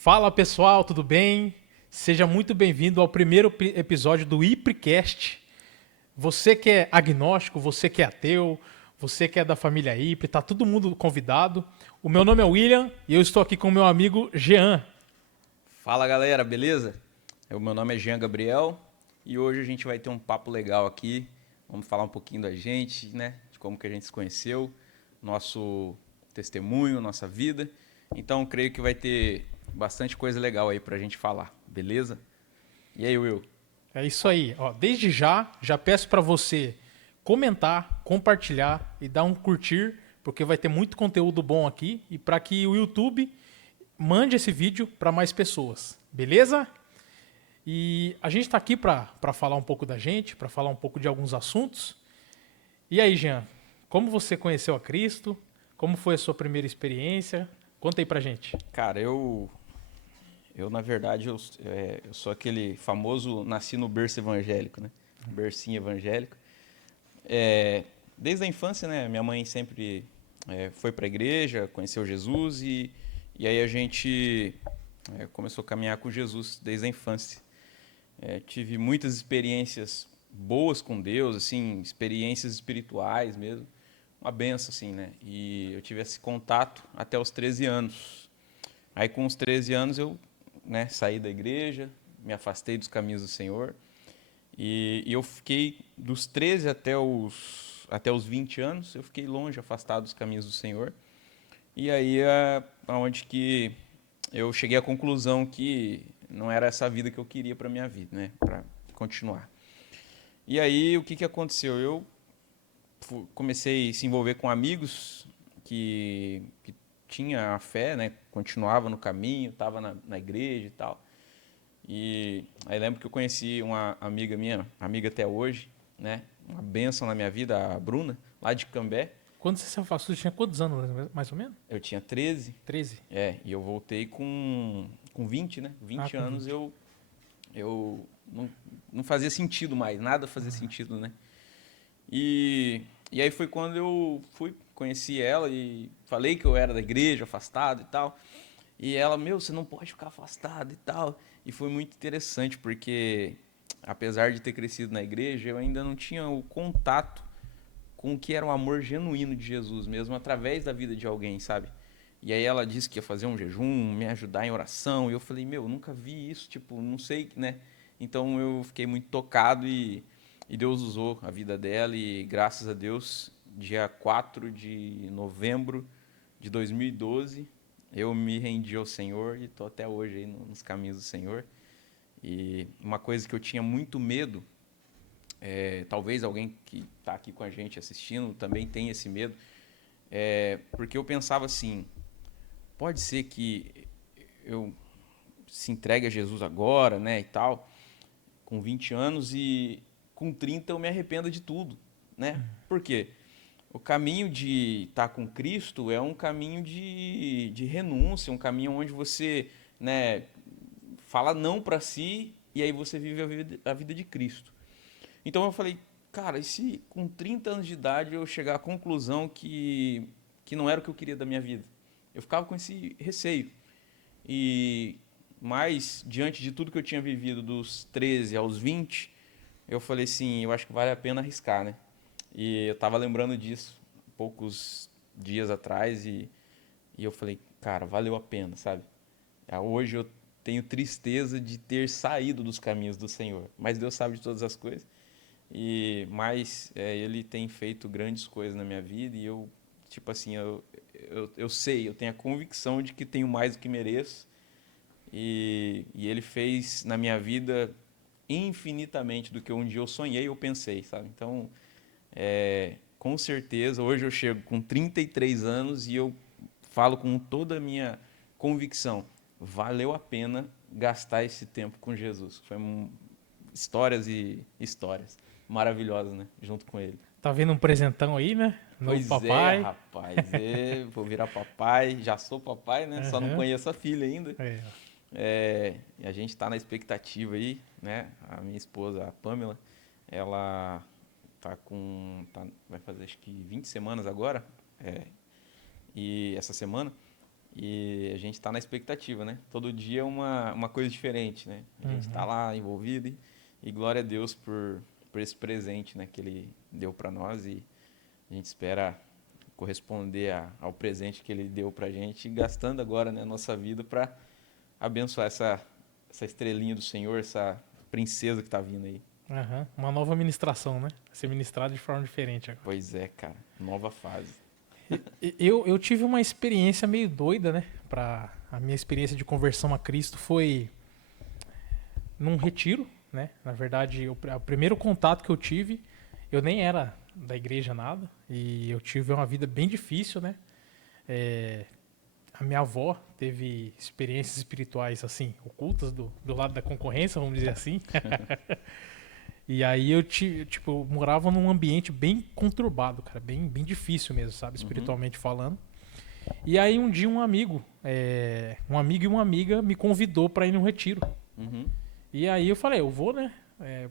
Fala pessoal, tudo bem? Seja muito bem-vindo ao primeiro episódio do IPREcast. Você que é agnóstico, você que é ateu, você que é da família IPRE, tá todo mundo convidado. O meu nome é William e eu estou aqui com o meu amigo Jean. Fala galera, beleza? O meu nome é Jean Gabriel e hoje a gente vai ter um papo legal aqui. Vamos falar um pouquinho da gente, né? De como que a gente se conheceu, nosso testemunho, nossa vida. Então creio que vai ter bastante coisa legal aí pra gente falar, beleza? E aí, Will? É isso aí. Ó, desde já peço para você comentar, compartilhar e dar um curtir, porque vai ter muito conteúdo bom aqui e para que o YouTube mande esse vídeo para mais pessoas, beleza? E a gente está aqui para falar um pouco da gente, para falar um pouco de alguns assuntos. E aí, Jean, como você conheceu a Cristo? Como foi a sua primeira experiência? Conta aí pra gente. Cara, eu na verdade, eu sou aquele famoso nasci no berço evangélico, né? Bercinho evangélico. É, desde a infância, né, minha mãe sempre foi para a igreja, conheceu Jesus e aí a gente começou a caminhar com Jesus desde a infância. Tive muitas experiências boas com Deus, assim, experiências espirituais mesmo, uma benção, assim, né? E eu tive esse contato até os 13 anos. Aí com os 13 anos eu, né, saí da igreja, me afastei dos caminhos do Senhor e eu fiquei dos 13 até os 20 anos, eu fiquei longe, afastado dos caminhos do Senhor. E aí é onde que eu cheguei à conclusão que não era essa vida que eu queria para minha vida, né? Para continuar. E aí o que que aconteceu? Eu comecei a se envolver com amigos que tinha a fé, né? Continuava no caminho, estava na igreja e tal. E aí lembro que eu conheci uma amiga minha, amiga até hoje, né? Uma bênção na minha vida, a Bruna, lá de Cambé. Quando você se afastou, você tinha quantos anos, mais ou menos? Eu tinha 13, 13. e eu voltei com 20, né? Ah, 20 com anos 20. eu não fazia sentido mais, nada fazia sentido, né? E aí foi quando eu fui, conheci ela e falei que eu era da igreja, afastado e tal. E ela, meu, você não pode ficar afastado e tal. E foi muito interessante porque, apesar de ter crescido na igreja, eu ainda não tinha o contato com o que era o amor genuíno de Jesus, mesmo através da vida de alguém, sabe? E aí ela disse que ia fazer um jejum, me ajudar em oração. E eu falei, meu, nunca vi isso, tipo, não sei, né? Então eu fiquei muito tocado e Deus usou a vida dela. E graças a Deus, dia 4 de novembro de 2012, eu me rendi ao Senhor e estou até hoje aí nos caminhos do Senhor. E uma coisa que eu tinha muito medo, talvez alguém que está aqui com a gente assistindo também tenha esse medo, porque eu pensava assim, pode ser que eu se entregue a Jesus agora, né, e tal, com 20 anos e com 30 eu me arrependa de tudo, né? Por quê? O caminho de estar com Cristo é um caminho de renúncia, um caminho onde você, né, fala não para si e aí você vive a vida de Cristo. Então eu falei, cara, e se com 30 anos de idade eu chegar à conclusão que não era o que eu queria da minha vida? Eu ficava com esse receio. E mais diante de tudo que eu tinha vivido dos 13 aos 20, eu falei assim, eu acho que vale a pena arriscar, né? E eu tava lembrando disso poucos dias atrás e eu falei, cara, valeu a pena, sabe? Hoje eu tenho tristeza de ter saído dos caminhos do Senhor, mas Deus sabe de todas as coisas. Mas Ele tem feito grandes coisas na minha vida e eu, tipo assim, eu sei, eu tenho a convicção de que tenho mais do que mereço e Ele fez na minha vida infinitamente do que um dia eu sonhei ou pensei, sabe? Então, com certeza, hoje eu chego com 33 anos e eu falo com toda a minha convicção, valeu a pena gastar esse tempo com Jesus. Foi histórias e histórias maravilhosas, né? Junto com ele. Tá vendo um presentão aí, né? Novo Pois é, papai. rapaz. Vou virar papai. Já sou papai, né? Só não Aham. conheço a filha ainda. É, ó. E a gente está na expectativa aí, né? A minha esposa, a Pamela, ela vai fazer acho que 20 semanas agora, e essa semana. E a gente tá na expectativa, né? Todo dia é uma coisa diferente, né? A gente tá lá envolvido e glória a Deus por esse presente, né? Que Ele deu para nós e a gente espera corresponder ao presente que Ele deu pra gente, gastando agora, né, a nossa vida para abençoar essa estrelinha do Senhor, essa princesa que tá vindo aí. Aham. Uma nova ministração, né? Ser ministrado de forma diferente agora. Pois é, cara. Nova fase. Eu tive uma experiência meio doida, né? A minha experiência de conversão a Cristo foi num retiro, né? Na verdade, o primeiro contato que eu tive, eu nem era da igreja nada, e eu tive uma vida bem difícil, né? A minha avó teve experiências espirituais, assim, ocultas do lado da concorrência, vamos dizer assim. E aí eu eu morava num ambiente bem conturbado, cara, bem difícil mesmo, sabe, espiritualmente falando. E aí um dia um amigo e uma amiga me convidou para ir num retiro. E aí eu falei, eu vou, né?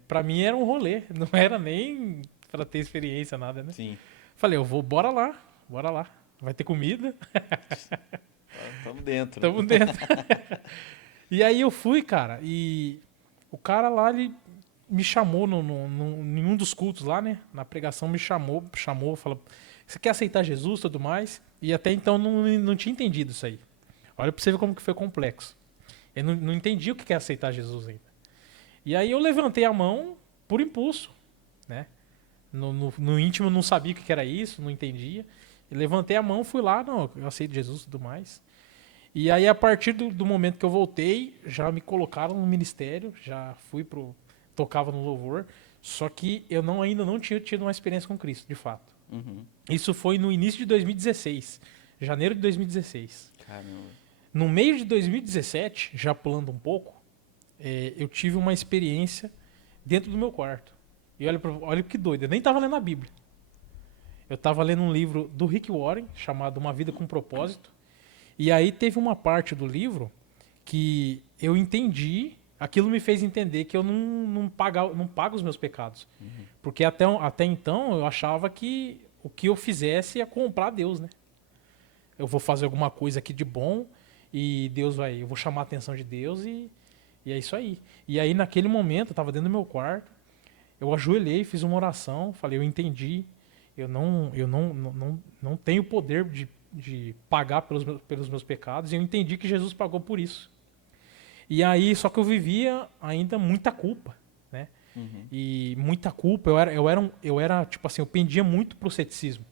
Para mim era um rolê, não era nem para ter experiência, nada, né? Sim. Falei, eu vou, bora lá. Vai ter comida. Tamo dentro. Tamo dentro. E aí eu fui, cara, e o cara lá, ele me chamou em um dos cultos lá, né? Na pregação me chamou, falou, você quer aceitar Jesus e tudo mais? E até então não tinha entendido isso aí. Olha pra você ver como que foi complexo. Eu não entendi o que é aceitar Jesus ainda. E aí eu levantei a mão por impulso, né? No íntimo eu não sabia o que era isso, não entendia. E levantei a mão, fui lá, não, eu aceito Jesus e tudo mais. E aí a partir do momento que eu voltei, já me colocaram no ministério, já tocava no louvor, só que eu ainda não tinha tido uma experiência com Cristo, de fato. Isso foi no início de 2016, janeiro de 2016. Caramba. No meio de 2017, já pulando um pouco, eu tive uma experiência dentro do meu quarto. E olha que doido, eu nem estava lendo a Bíblia. Eu estava lendo um livro do Rick Warren, chamado Uma Vida com Propósito. E aí teve uma parte do livro que eu entendi, aquilo me fez entender que eu não pago os meus pecados. Porque até então eu achava que o que eu fizesse ia comprar Deus, né? Eu vou fazer alguma coisa aqui de bom e eu vou chamar a atenção de Deus e é isso aí. E aí naquele momento, eu estava dentro do meu quarto, eu ajoelhei, fiz uma oração, falei, eu entendi, eu não tenho poder de pagar pelos meus pecados, e eu entendi que Jesus pagou por isso. E aí, só que eu vivia ainda muita culpa, né? E muita culpa, eu era tipo assim, eu pendia muito pro ceticismo.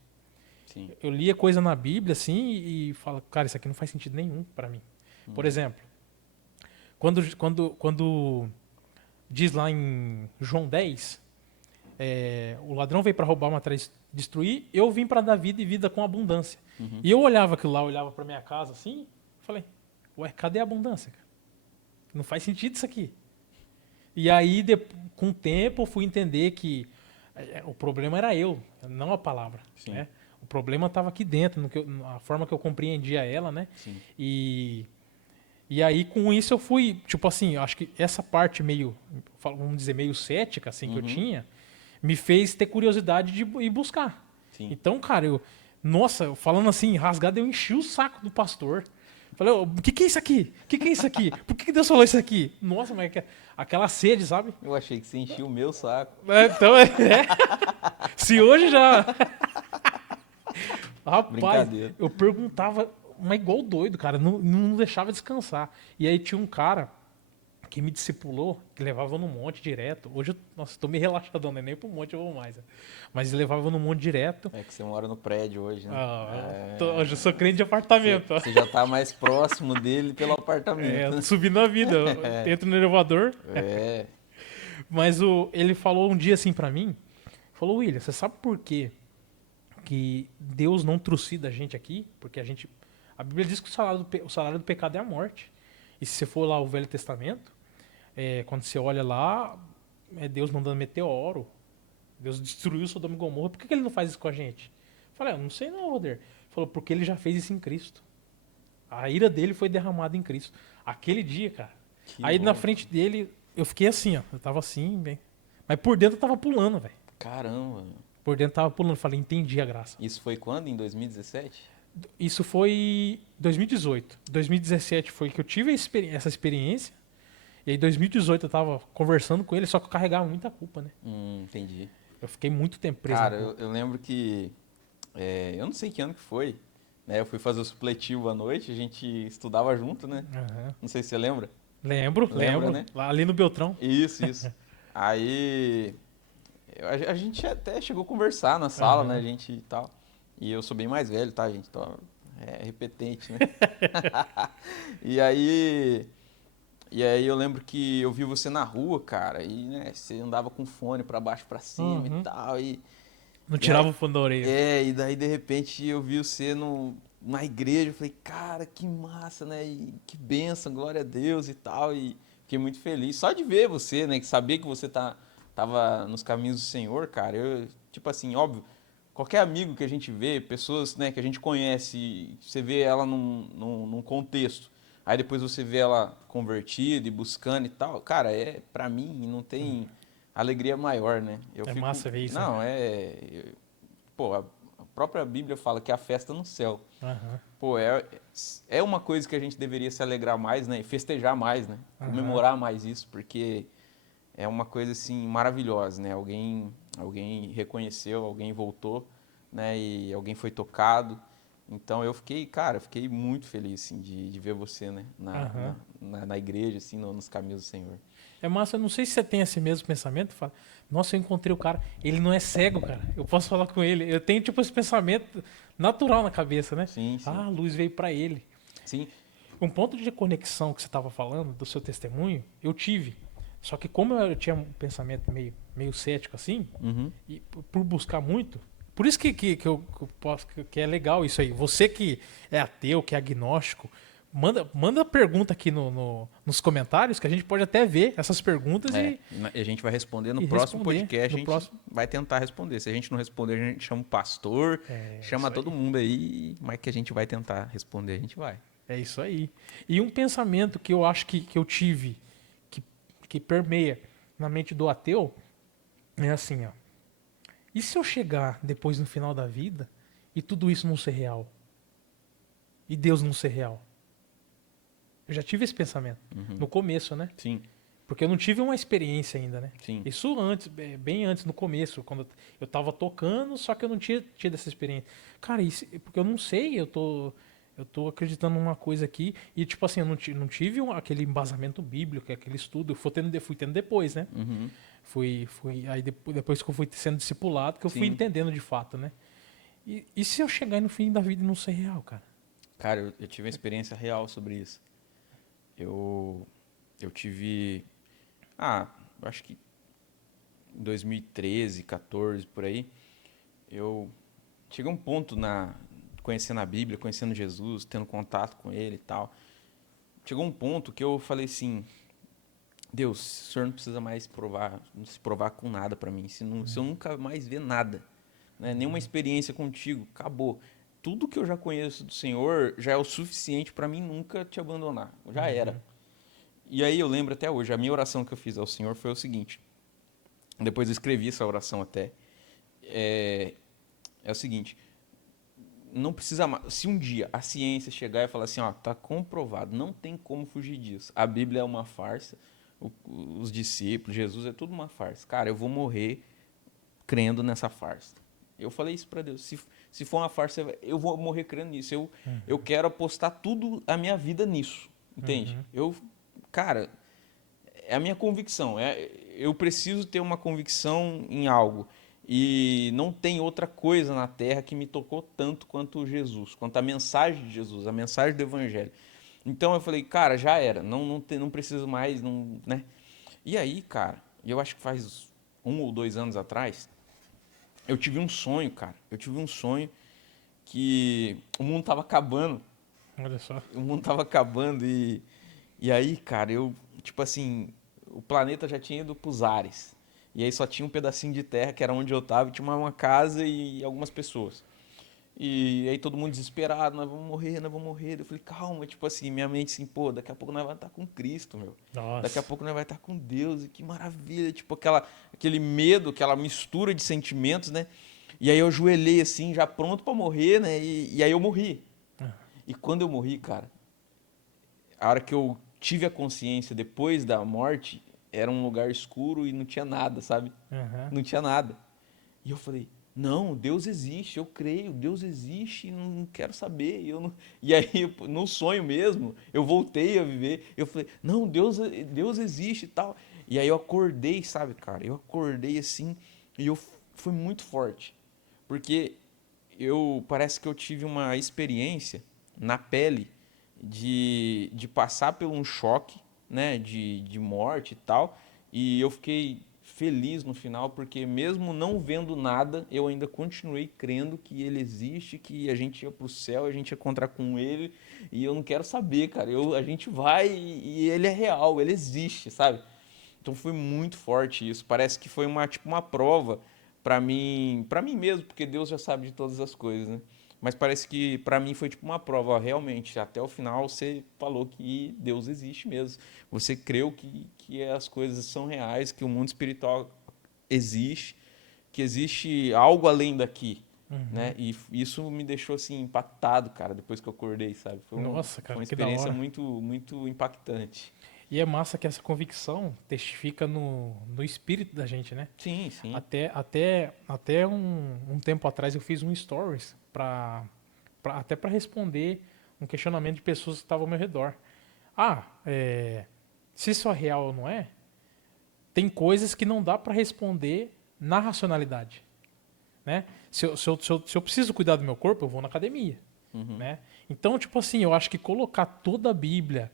Sim. Eu lia coisa na Bíblia, assim, e falo, cara, isso aqui não faz sentido nenhum para mim. Por exemplo, quando diz lá em João 10, o ladrão veio para roubar, matar e destruir, eu vim para dar vida e vida com abundância. E eu olhava aquilo lá, olhava para minha casa assim, falei, ué, cadê a abundância, cara? Não faz sentido isso aqui. E aí, com o tempo, eu fui entender que o problema era eu, não a palavra. Né? O problema estava aqui dentro, a forma que eu compreendia ela, né? Sim. E aí, com isso, eu fui, tipo assim, acho que essa parte meio, vamos dizer, meio cética, assim, que eu tinha, me fez ter curiosidade de ir buscar. Sim. Então, cara, falando assim, rasgado, eu enchi o saco do pastor. Falei, o que é isso aqui? O que é isso aqui? Por que Deus falou isso aqui? Nossa, mas aquela sede, sabe? Eu achei que você enchia o meu saco. Então, se hoje já... Rapaz, eu perguntava, mas igual doido, cara, não deixava descansar. E aí tinha um cara que me discipulou, que levava no monte direto. Hoje eu tô meio relaxadão, né? Nem pro monte eu vou mais. Né? Mas ele levava no monte direto. É que você mora no prédio hoje, né? Hoje eu sou crente de apartamento. Você já tá mais próximo dele pelo apartamento. Subindo a vida. Entro no elevador. Mas ele falou um dia assim pra mim, falou, William, você sabe por quê que Deus não trucida a gente aqui? Porque a Bíblia diz que o salário do pecado é a morte. E se você for lá ao Velho Testamento, quando você olha lá, é Deus mandando meteoro. Deus destruiu Sodoma e Gomorra. Por que ele não faz isso com a gente? Eu falei, não sei não, Roder. Ele falou, porque ele já fez isso em Cristo. A ira dele foi derramada em Cristo. Aquele dia, cara. Aí na frente dele, eu fiquei assim, ó. Eu tava assim, bem. Mas por dentro eu tava pulando, velho. Caramba. Por dentro eu tava pulando. Falei, entendi a graça. Isso foi quando? Em 2017? Isso foi 2018. 2017 foi que eu tive essa experiência. E aí, em 2018, eu tava conversando com ele, só que eu carregava muita culpa, né? Entendi. Eu fiquei muito tempo preso Cara, na culpa. eu lembro que. Eu não sei que ano que foi, né? Eu fui fazer o supletivo à noite, a gente estudava junto, né? Aham. Não sei se você lembra. Lembro, Lembra, lembro. né? Lá ali no Beltrão. Isso, isso. Aí. A gente até chegou a conversar na sala, né? A Aham. gente e tal. E eu sou bem mais velho, tá, gente? Então, repetente, né? E aí. E aí eu lembro que eu vi você na rua, cara, e né, você andava com fone pra baixo pra cima e Uhum. tal. Não E aí, tirava o fone da orelha. e daí de repente eu vi você na igreja, eu falei, cara, que massa, né? E que bênção, glória a Deus e tal. E fiquei muito feliz. Só de ver você, né? Que saber que você tava nos caminhos do Senhor, cara. Eu, tipo assim, óbvio, qualquer amigo que a gente vê, pessoas, né, que a gente conhece, você vê ela num contexto. Aí depois você vê ela convertida e buscando e tal. Cara, pra mim não tem alegria maior, né? Eu É fico. massa ver isso, né, Não, cara? pô, a própria Bíblia fala que é a festa no céu. Aham. Pô, é uma coisa que a gente deveria se alegrar mais, né? E festejar mais, né? Aham. Comemorar mais isso, porque é uma coisa assim maravilhosa, né? Alguém reconheceu, alguém voltou, né? E alguém foi tocado. Então eu fiquei, cara, fiquei muito feliz assim, de ver você, né? Aham. Na igreja, assim, nos caminhos do Senhor. É massa, eu não sei se você tem esse mesmo pensamento. Fala, nossa, eu encontrei o cara. Ele não é cego, cara. Eu posso falar com ele. Eu tenho, tipo, esse pensamento natural na cabeça, né? Sim, sim. Ah, a luz veio pra ele. Sim. Um ponto de conexão que você estava falando, do seu testemunho, eu tive. Só que como eu tinha um pensamento meio cético assim, Uhum. e por buscar muito, por isso que eu posso, que é legal isso aí. Você que é ateu, que é agnóstico, manda pergunta aqui nos comentários, que a gente pode até ver essas perguntas E a gente vai responder no e próximo responder podcast, no a gente próximo. vai tentar responder. Se a gente não responder, a gente chama o pastor, chama Isso todo aí. mundo aí, mas que a gente vai tentar responder, a gente vai. É isso aí. E um pensamento que eu acho que eu tive, que, que permeia na mente do ateu, é assim, ó. E se eu chegar depois no final da vida e tudo isso não ser real? E Deus não ser real? Eu já tive esse pensamento. No começo, né? Sim, Porque eu não tive uma experiência ainda, né? sim. Isso antes, bem antes, no começo, quando eu tava tocando, só que eu não tinha tido essa experiência. Cara, porque eu não sei, eu tô acreditando numa coisa aqui, e tipo assim, eu não tive aquele embasamento bíblico, aquele estudo, eu fui tendo depois, né? Uhum. Aí depois que eu fui sendo discipulado, que eu fui Sim. entendendo de fato, né? E se eu chegar no fim da vida e não ser real, cara? Cara, eu tive uma experiência real sobre isso. Eu tive. Eu acho que em 2013, 14, por aí, eu cheguei a um ponto conhecendo a Bíblia, conhecendo Jesus, tendo contato com ele e tal. Chegou um ponto que eu falei assim: Deus, o senhor não precisa mais não se provar com nada pra mim. Se eu nunca mais ver nada, né, nenhuma experiência contigo, acabou. Tudo que eu já conheço do Senhor já é o suficiente pra mim nunca te abandonar. Já era. E aí eu lembro até hoje, a minha oração que eu fiz ao Senhor foi o seguinte. Depois eu escrevi essa oração até. É o seguinte: não precisa mais. Se um dia a ciência chegar e falar assim, ó, tá comprovado, não tem como fugir disso. A Bíblia é uma farsa, os discípulos, Jesus é tudo uma farsa. Cara, eu vou morrer crendo nessa farsa. Eu falei isso para Deus. Se for uma farsa, eu vou morrer crendo nisso. Eu quero apostar tudo a minha vida nisso. Entende? Cara, é a minha convicção. Eu preciso ter uma convicção em algo. E não tem outra coisa na Terra que me tocou tanto quanto Jesus, quanto a mensagem de Jesus, a mensagem do Evangelho. Então eu falei, cara, já era, não preciso mais, não, né? E aí, cara, eu acho que faz 1 ou 2 anos atrás, eu tive um sonho, cara. Eu tive um sonho que o mundo tava acabando. Olha só. O mundo tava acabando e aí, cara, tipo assim, o planeta já tinha ido pros ares. E aí só tinha um pedacinho de terra, que era onde eu tava, e tinha uma casa e algumas pessoas. E aí todo mundo desesperado, nós vamos morrer, nós vamos morrer. Eu falei, calma, tipo assim, minha mente assim, pô, daqui a pouco nós vamos estar com Cristo, meu. Daqui a Nossa. pouco nós vamos estar com Deus, e que maravilha. Tipo aquele medo, aquela mistura de sentimentos, né? E aí eu ajoelhei assim, já pronto pra morrer, né? E aí eu morri. Ah, E quando eu morri, cara, a hora que eu tive a consciência depois da morte, era um lugar escuro e não tinha nada, sabe? aham. Não tinha nada. E eu falei, não, Deus existe, eu creio, Deus existe, não quero saber. Eu não... E aí, no sonho mesmo, eu voltei a viver. Eu falei, não, Deus existe e tal. E aí eu acordei, sabe, cara? Eu acordei assim e foi muito forte. Porque parece que eu tive uma experiência na pele de passar por um choque, né, de morte e tal, e eu fiquei feliz no final, porque mesmo não vendo nada, eu ainda continuei crendo que ele existe, que a gente ia pro céu, a gente ia encontrar com ele, e eu não quero saber, cara, a gente vai e ele é real, ele existe, sabe? Então foi muito forte isso. Parece que foi tipo uma prova para mim mesmo, porque Deus já sabe de todas as coisas, né? Mas parece que para mim foi tipo uma prova, ó, realmente, até o final você falou que Deus existe mesmo. Você creu que as coisas são reais, que o mundo espiritual existe, que existe algo além daqui, Uhum. né? E isso me deixou assim impactado, cara, depois que eu acordei, sabe? Nossa, Foi cara, uma que da experiência hora. muito impactante. E é massa que essa convicção testifica no espírito da gente, né? Sim, sim. Até um tempo atrás eu fiz um stories até para responder um questionamento de pessoas que estavam ao meu redor. Se isso é real ou não é, tem coisas que não dá para responder na racionalidade, né? Se eu preciso cuidar do meu corpo, eu vou na academia, Uhum. né? Então, tipo assim, eu acho que colocar toda a Bíblia,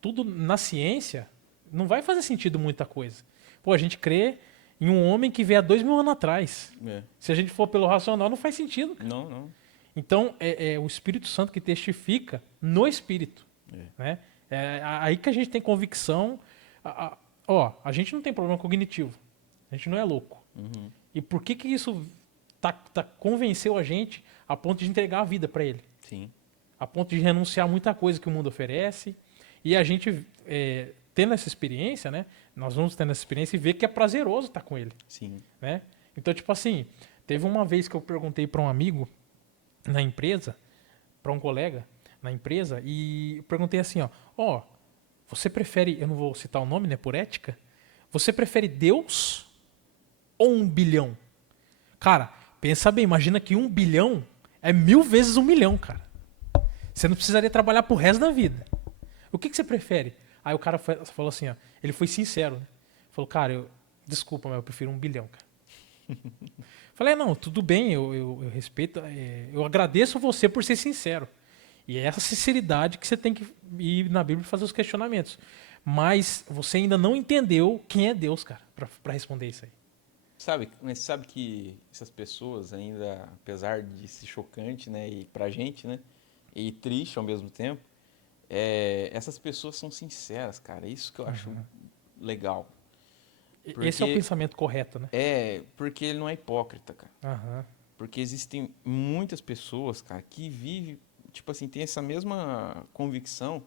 tudo na ciência, não vai fazer sentido muita coisa. Pô, a gente crê em um homem que veio há 2.000 anos atrás. É. Se a gente for pelo racional, não faz sentido, cara. Não, não. Então, é o Espírito Santo que testifica no Espírito, É. né? É aí que a gente tem convicção. A gente não tem problema cognitivo. A gente não é louco. Uhum. E por que isso convenceu a gente a ponto de entregar a vida para ele? Sim, A ponto de renunciar a muita coisa que o mundo oferece. E a gente, tendo essa experiência, né? Nós vamos tendo essa experiência e ver que é prazeroso estar com ele, sim. né? Então, tipo assim, teve uma vez que eu perguntei para um amigo na empresa, para um colega na empresa, e eu perguntei assim, ó, você prefere, eu não vou citar o nome, né, por ética, você prefere Deus ou 1 bilhão? Cara, pensa bem, imagina que 1 bilhão é 1.000 vezes 1 milhão, cara. Você não precisaria trabalhar pro resto da vida. O que você prefere? Aí o cara falou assim, ó, ele foi sincero, né? Falou, cara, desculpa, mas eu prefiro 1 bilhão, cara. Falei, não, tudo bem, eu respeito, eu agradeço você por ser sincero. E é essa sinceridade que você tem que ir na Bíblia e fazer os questionamentos. Mas você ainda não entendeu quem é Deus, cara, para responder isso aí. Mas sabe que essas pessoas ainda, apesar de ser chocante, né, e pra gente, né, e triste ao mesmo tempo, essas pessoas são sinceras, cara. É isso que eu acho legal. Esse é o Porque pensamento correto, né? porque ele não é hipócrita, cara. Aham. Porque existem muitas pessoas, cara, que vivem, tipo assim, tem essa mesma convicção,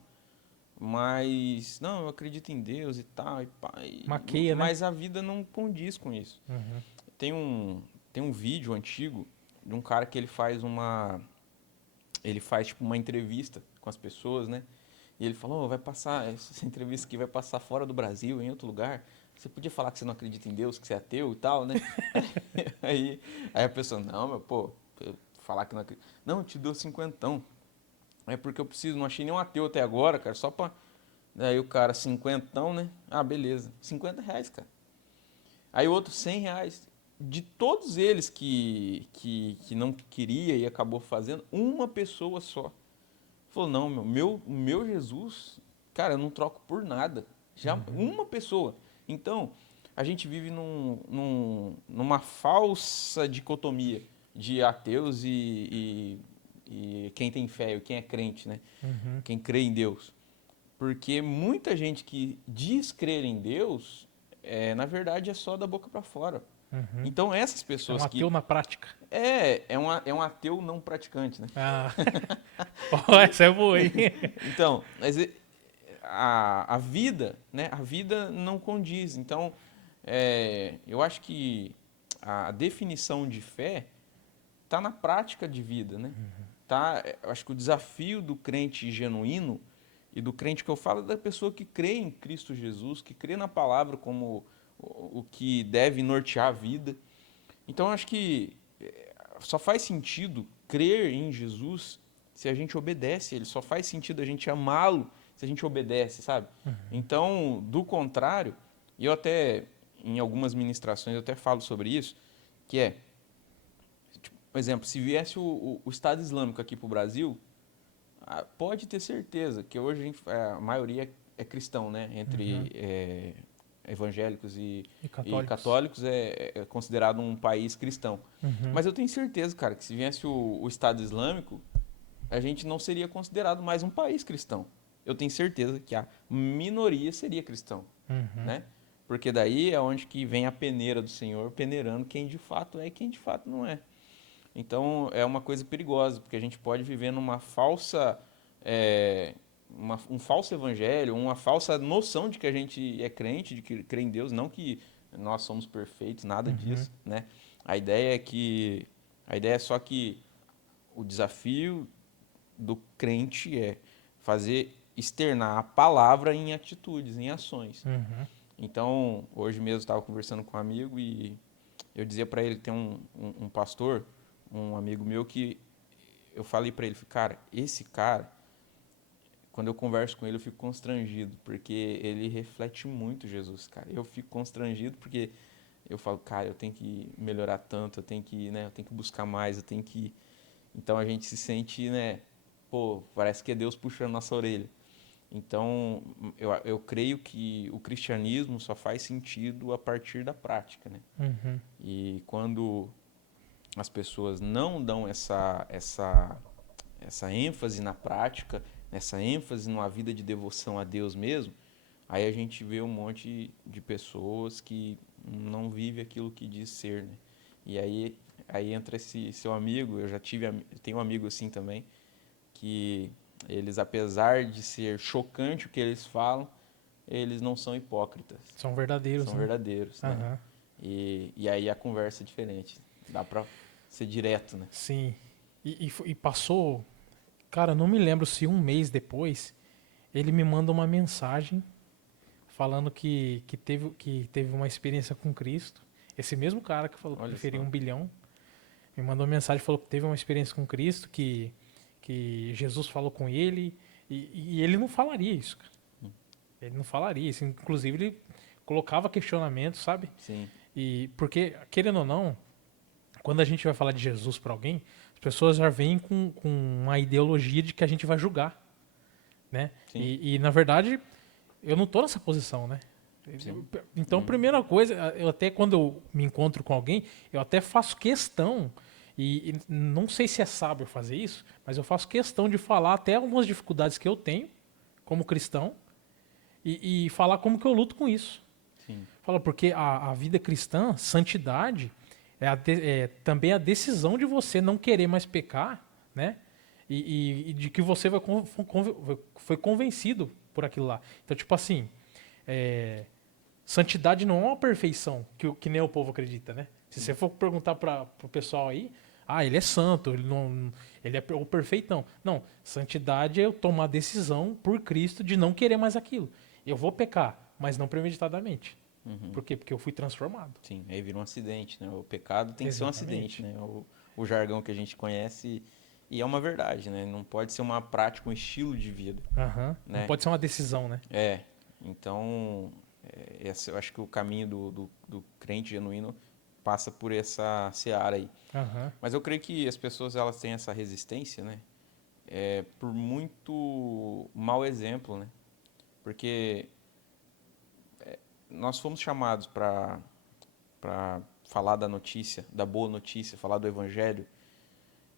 mas não, eu acredito em Deus e tal, e pá, Maqueia, né? mas a vida não condiz com isso. Uhum. Tem um vídeo antigo de um cara que ele faz tipo uma entrevista com as pessoas, né? E ele falou, vai passar, essa entrevista aqui vai passar fora do Brasil, em outro lugar. Você podia falar que você não acredita em Deus, que você é ateu e tal, né? Aí a pessoa, não, meu, pô, falar que não acredita. Não, eu te dou 50. É porque eu preciso, não achei nenhum ateu até agora, cara, só pra. Aí o cara, 50, né? Ah, beleza. R$ 50, cara. Aí o outro, R$ 100. De todos eles que não queria e acabou fazendo, uma pessoa só falou, não, o meu Jesus, cara, eu não troco por nada. Já uma pessoa. Então, a gente vive numa falsa dicotomia de ateus e quem tem fé, quem é crente, né? Uhum. Quem crê em Deus. Porque muita gente que diz crer em Deus, na verdade é só da boca para fora. Uhum. Então essas É um pessoas ateu que na prática. é um ateu não praticante, né? Ah, oh, essa é boa, hein? Então, mas a vida, né? A vida não condiz. Então, eu acho que a definição de fé tá na prática de vida, né? Eu acho que o desafio do crente genuíno e do crente que eu falo é da pessoa que crê em Cristo Jesus, que crê na palavra como o que deve nortear a vida. Então, eu acho que só faz sentido crer em Jesus se a gente obedece ele. Só faz sentido a gente amá-lo se a gente obedece, sabe? Então, do contrário, e eu até, em algumas ministrações, eu até falo sobre isso, que é, tipo, por exemplo, se viesse o Estado Islâmico aqui para o Brasil, pode ter certeza que hoje a maioria é cristão, né? Entre evangélicos e católicos é considerado um país cristão. Mas eu tenho certeza, cara, que se viesse o Estado Islâmico, a gente não seria considerado mais um país cristão. Eu tenho certeza que a minoria seria cristão, né? Porque daí é onde que vem a peneira do Senhor, peneirando quem de fato é e quem de fato não é. Então é uma coisa perigosa, porque a gente pode viver numa falsa, um falso evangelho, uma falsa noção de que a gente é crente, de que crê em Deus, não que nós somos perfeitos, nada disso, né? A ideia é só que o desafio do crente é fazer externar a palavra em atitudes, em ações. Então, hoje mesmo eu estava conversando com um amigo e eu dizia para ele, tem um pastor, um amigo meu, que eu falei para ele, cara, esse cara, quando eu converso com ele, eu fico constrangido, porque ele reflete muito Jesus, cara. Eu fico constrangido porque eu falo, cara, eu tenho que melhorar tanto, eu tenho que, né, eu tenho que buscar mais, eu tenho que... Então a gente se sente, né, pô, parece que é Deus puxando nossa orelha. Então, eu creio que o cristianismo só faz sentido a partir da prática, né? E quando as pessoas não dão essa ênfase na prática, essa ênfase numa vida de devoção a Deus mesmo, aí a gente vê um monte de pessoas que não vivem aquilo que diz ser, né? E aí entra esse seu amigo, eu tenho um amigo assim também, que eles, apesar de ser chocante o que eles falam, eles não são hipócritas. São verdadeiros, São né? verdadeiros, né? E aí a conversa é diferente. Dá pra ser direto, né? Sim. E passou, cara, eu não me lembro se um mês depois, ele me manda uma mensagem falando que teve uma experiência com Cristo. Esse mesmo cara que falou que Olha preferia só. 1 bilhão, me mandou uma mensagem e falou que teve uma experiência com Cristo, que Jesus falou com ele, e ele não falaria isso, cara. Ele não falaria isso. Inclusive, ele colocava questionamentos, sabe? Sim. E porque, querendo ou não, quando a gente vai falar de Jesus para alguém, as pessoas já vêm com uma ideologia de que a gente vai julgar, né? Sim. E na verdade, eu não tô nessa posição, né? Sim. Então, primeira coisa, eu até quando eu me encontro com alguém, eu até faço questão, e não sei se é sábio fazer isso, mas eu faço questão de falar até algumas dificuldades que eu tenho como cristão e falar como que eu luto com isso. Sim. Fala, porque a vida cristã, santidade, é também a decisão de você não querer mais pecar, né? E de que você foi convencido por aquilo lá. Então, tipo assim, santidade não é uma perfeição que nem o povo acredita, né? Se você for perguntar para o pessoal aí, ele é santo, ele é o perfeitão. Não, santidade é eu tomar a decisão por Cristo de não querer mais aquilo. Eu vou pecar, mas não premeditadamente. Por quê? Porque eu fui transformado. Sim, aí vira um acidente, né? O pecado tem que ser um Exatamente. acidente, né? O jargão que a gente conhece, e é uma verdade, né? Não pode ser uma prática, um estilo de vida, né? Não pode ser uma decisão, né? Então, eu acho que o caminho do crente genuíno passa por essa seara aí. Mas eu creio que as pessoas, elas têm essa resistência, né? Por muito mau exemplo, né? Porque nós fomos chamados para falar da notícia, da boa notícia, falar do evangelho,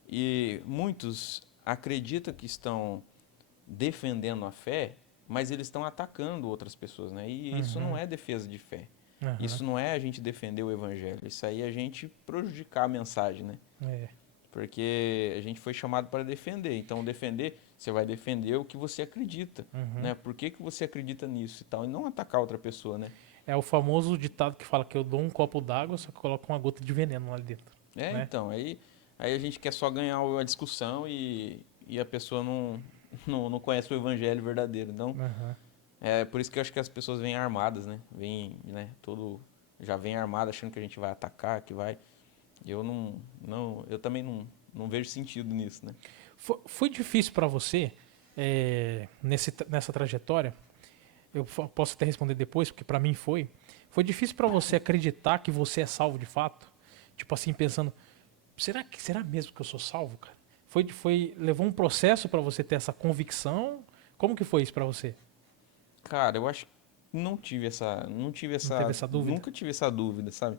e muitos acreditam que estão defendendo a fé, mas eles estão atacando outras pessoas, né? E isso não é defesa de fé. Isso não é a gente defender o evangelho. Isso aí é a gente prejudicar a mensagem, né? Porque a gente foi chamado para defender. Então, defender, você vai defender o que você acredita, né? Por que você acredita nisso e tal, e não atacar outra pessoa, né? É o famoso ditado que fala que eu dou um copo d'água, só que coloco uma gota de veneno lá dentro. Né? Então, aí Aí a gente quer só ganhar a discussão e a pessoa não conhece o evangelho verdadeiro. Então, Aham. é por isso que eu acho que as pessoas vêm armadas, né? Vêm, né? Já vem armado achando que a gente vai atacar, que vai. Eu eu também não vejo sentido nisso, né? Foi difícil para você nessa trajetória? Posso até responder depois, porque para mim foi. Foi difícil para você acreditar que você é salvo de fato? Tipo assim, pensando, será mesmo que eu sou salvo, cara? Levou um processo para você ter essa convicção? Como que foi isso para você? Cara, eu acho que Não teve essa dúvida? nunca tive essa dúvida, sabe?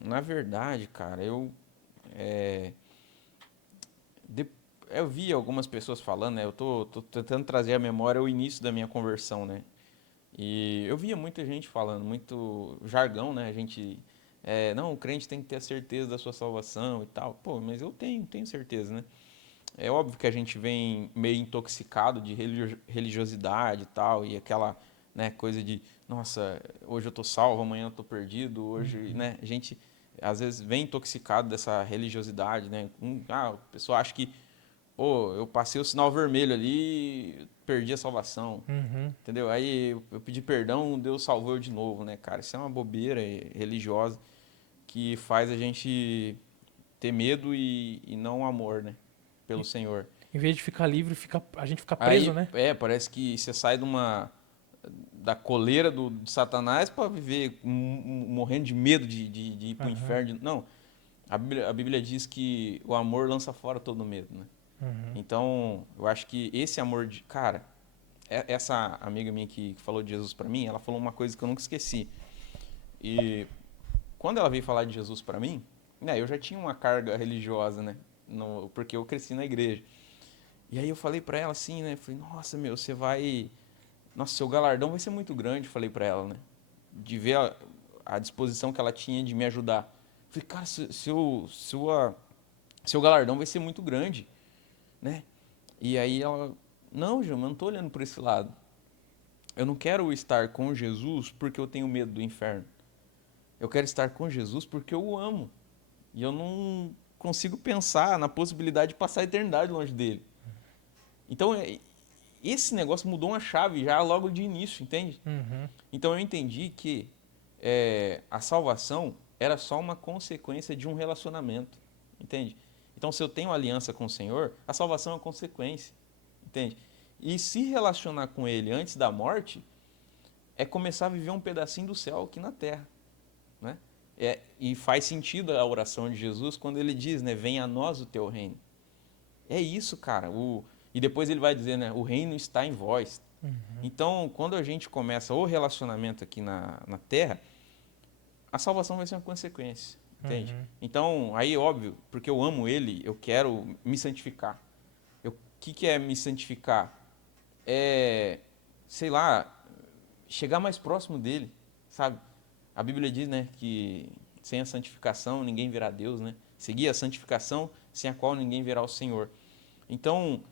Na verdade, cara, é, de- eu vi algumas pessoas falando, né? Tô tentando trazer à memória o início da minha conversão, né? E eu via muita gente falando, muito jargão, né? A gente, não, o crente tem que ter a certeza da sua salvação e tal. Pô, mas eu tenho certeza, né? É óbvio que a gente vem meio intoxicado de religiosidade e tal, e aquela, né, coisa de, nossa, hoje eu tô salvo, amanhã eu tô perdido, hoje, né? A gente às vezes vem intoxicado dessa religiosidade, né? A pessoa acha que, pô, eu passei o sinal vermelho ali, perdi a salvação, Uhum. entendeu? Aí eu pedi perdão, Deus salvou eu de novo, né, cara? Isso é uma bobeira religiosa que faz a gente ter medo e não amor, né, pelo Senhor. Em vez de ficar livre, a gente fica preso, Aí, né? parece que você sai da coleira de Satanás para viver morrendo de medo de ir para o Aham. inferno. Não, a Bíblia diz que o amor lança fora todo medo, né? Uhum. Então, eu acho que esse amor de... Cara, essa amiga minha que falou de Jesus para mim, ela falou uma coisa que eu nunca esqueci. E quando ela veio falar de Jesus para mim, né, eu já tinha uma carga religiosa, né? Porque eu cresci na igreja. E aí eu falei pra ela assim, né? Falei, nossa, meu, você vai. Nossa, seu galardão vai ser muito grande, falei pra ela, né? De ver a disposição que ela tinha de me ajudar. Falei, cara, seu galardão vai ser muito grande, né? E aí ela, não, Gil, eu não tô olhando por esse lado. Eu não quero estar com Jesus porque eu tenho medo do inferno. Eu quero estar com Jesus porque eu o amo. E eu não consigo pensar na possibilidade de passar a eternidade longe dele. Então, esse negócio mudou uma chave já logo de início, entende? Uhum. Então eu entendi que a salvação era só uma consequência de um relacionamento, entende? Então se eu tenho aliança com o Senhor, a salvação é uma consequência, entende? E se relacionar com Ele antes da morte é começar a viver um pedacinho do céu aqui na terra, né? E faz sentido a oração de Jesus quando ele diz, né, venha a nós o teu reino. É isso, cara. E depois ele vai dizer, né, o reino está em vós. Uhum. Então, quando a gente começa o relacionamento aqui na Terra, a salvação vai ser uma consequência, entende? Uhum. Então, aí, óbvio, porque eu amo Ele, eu quero me santificar. O que é me santificar? É, sei lá, chegar mais próximo dele, sabe? A Bíblia diz, né, que sem a santificação ninguém verá Deus, né? Seguir a santificação sem a qual ninguém verá o Senhor. Então,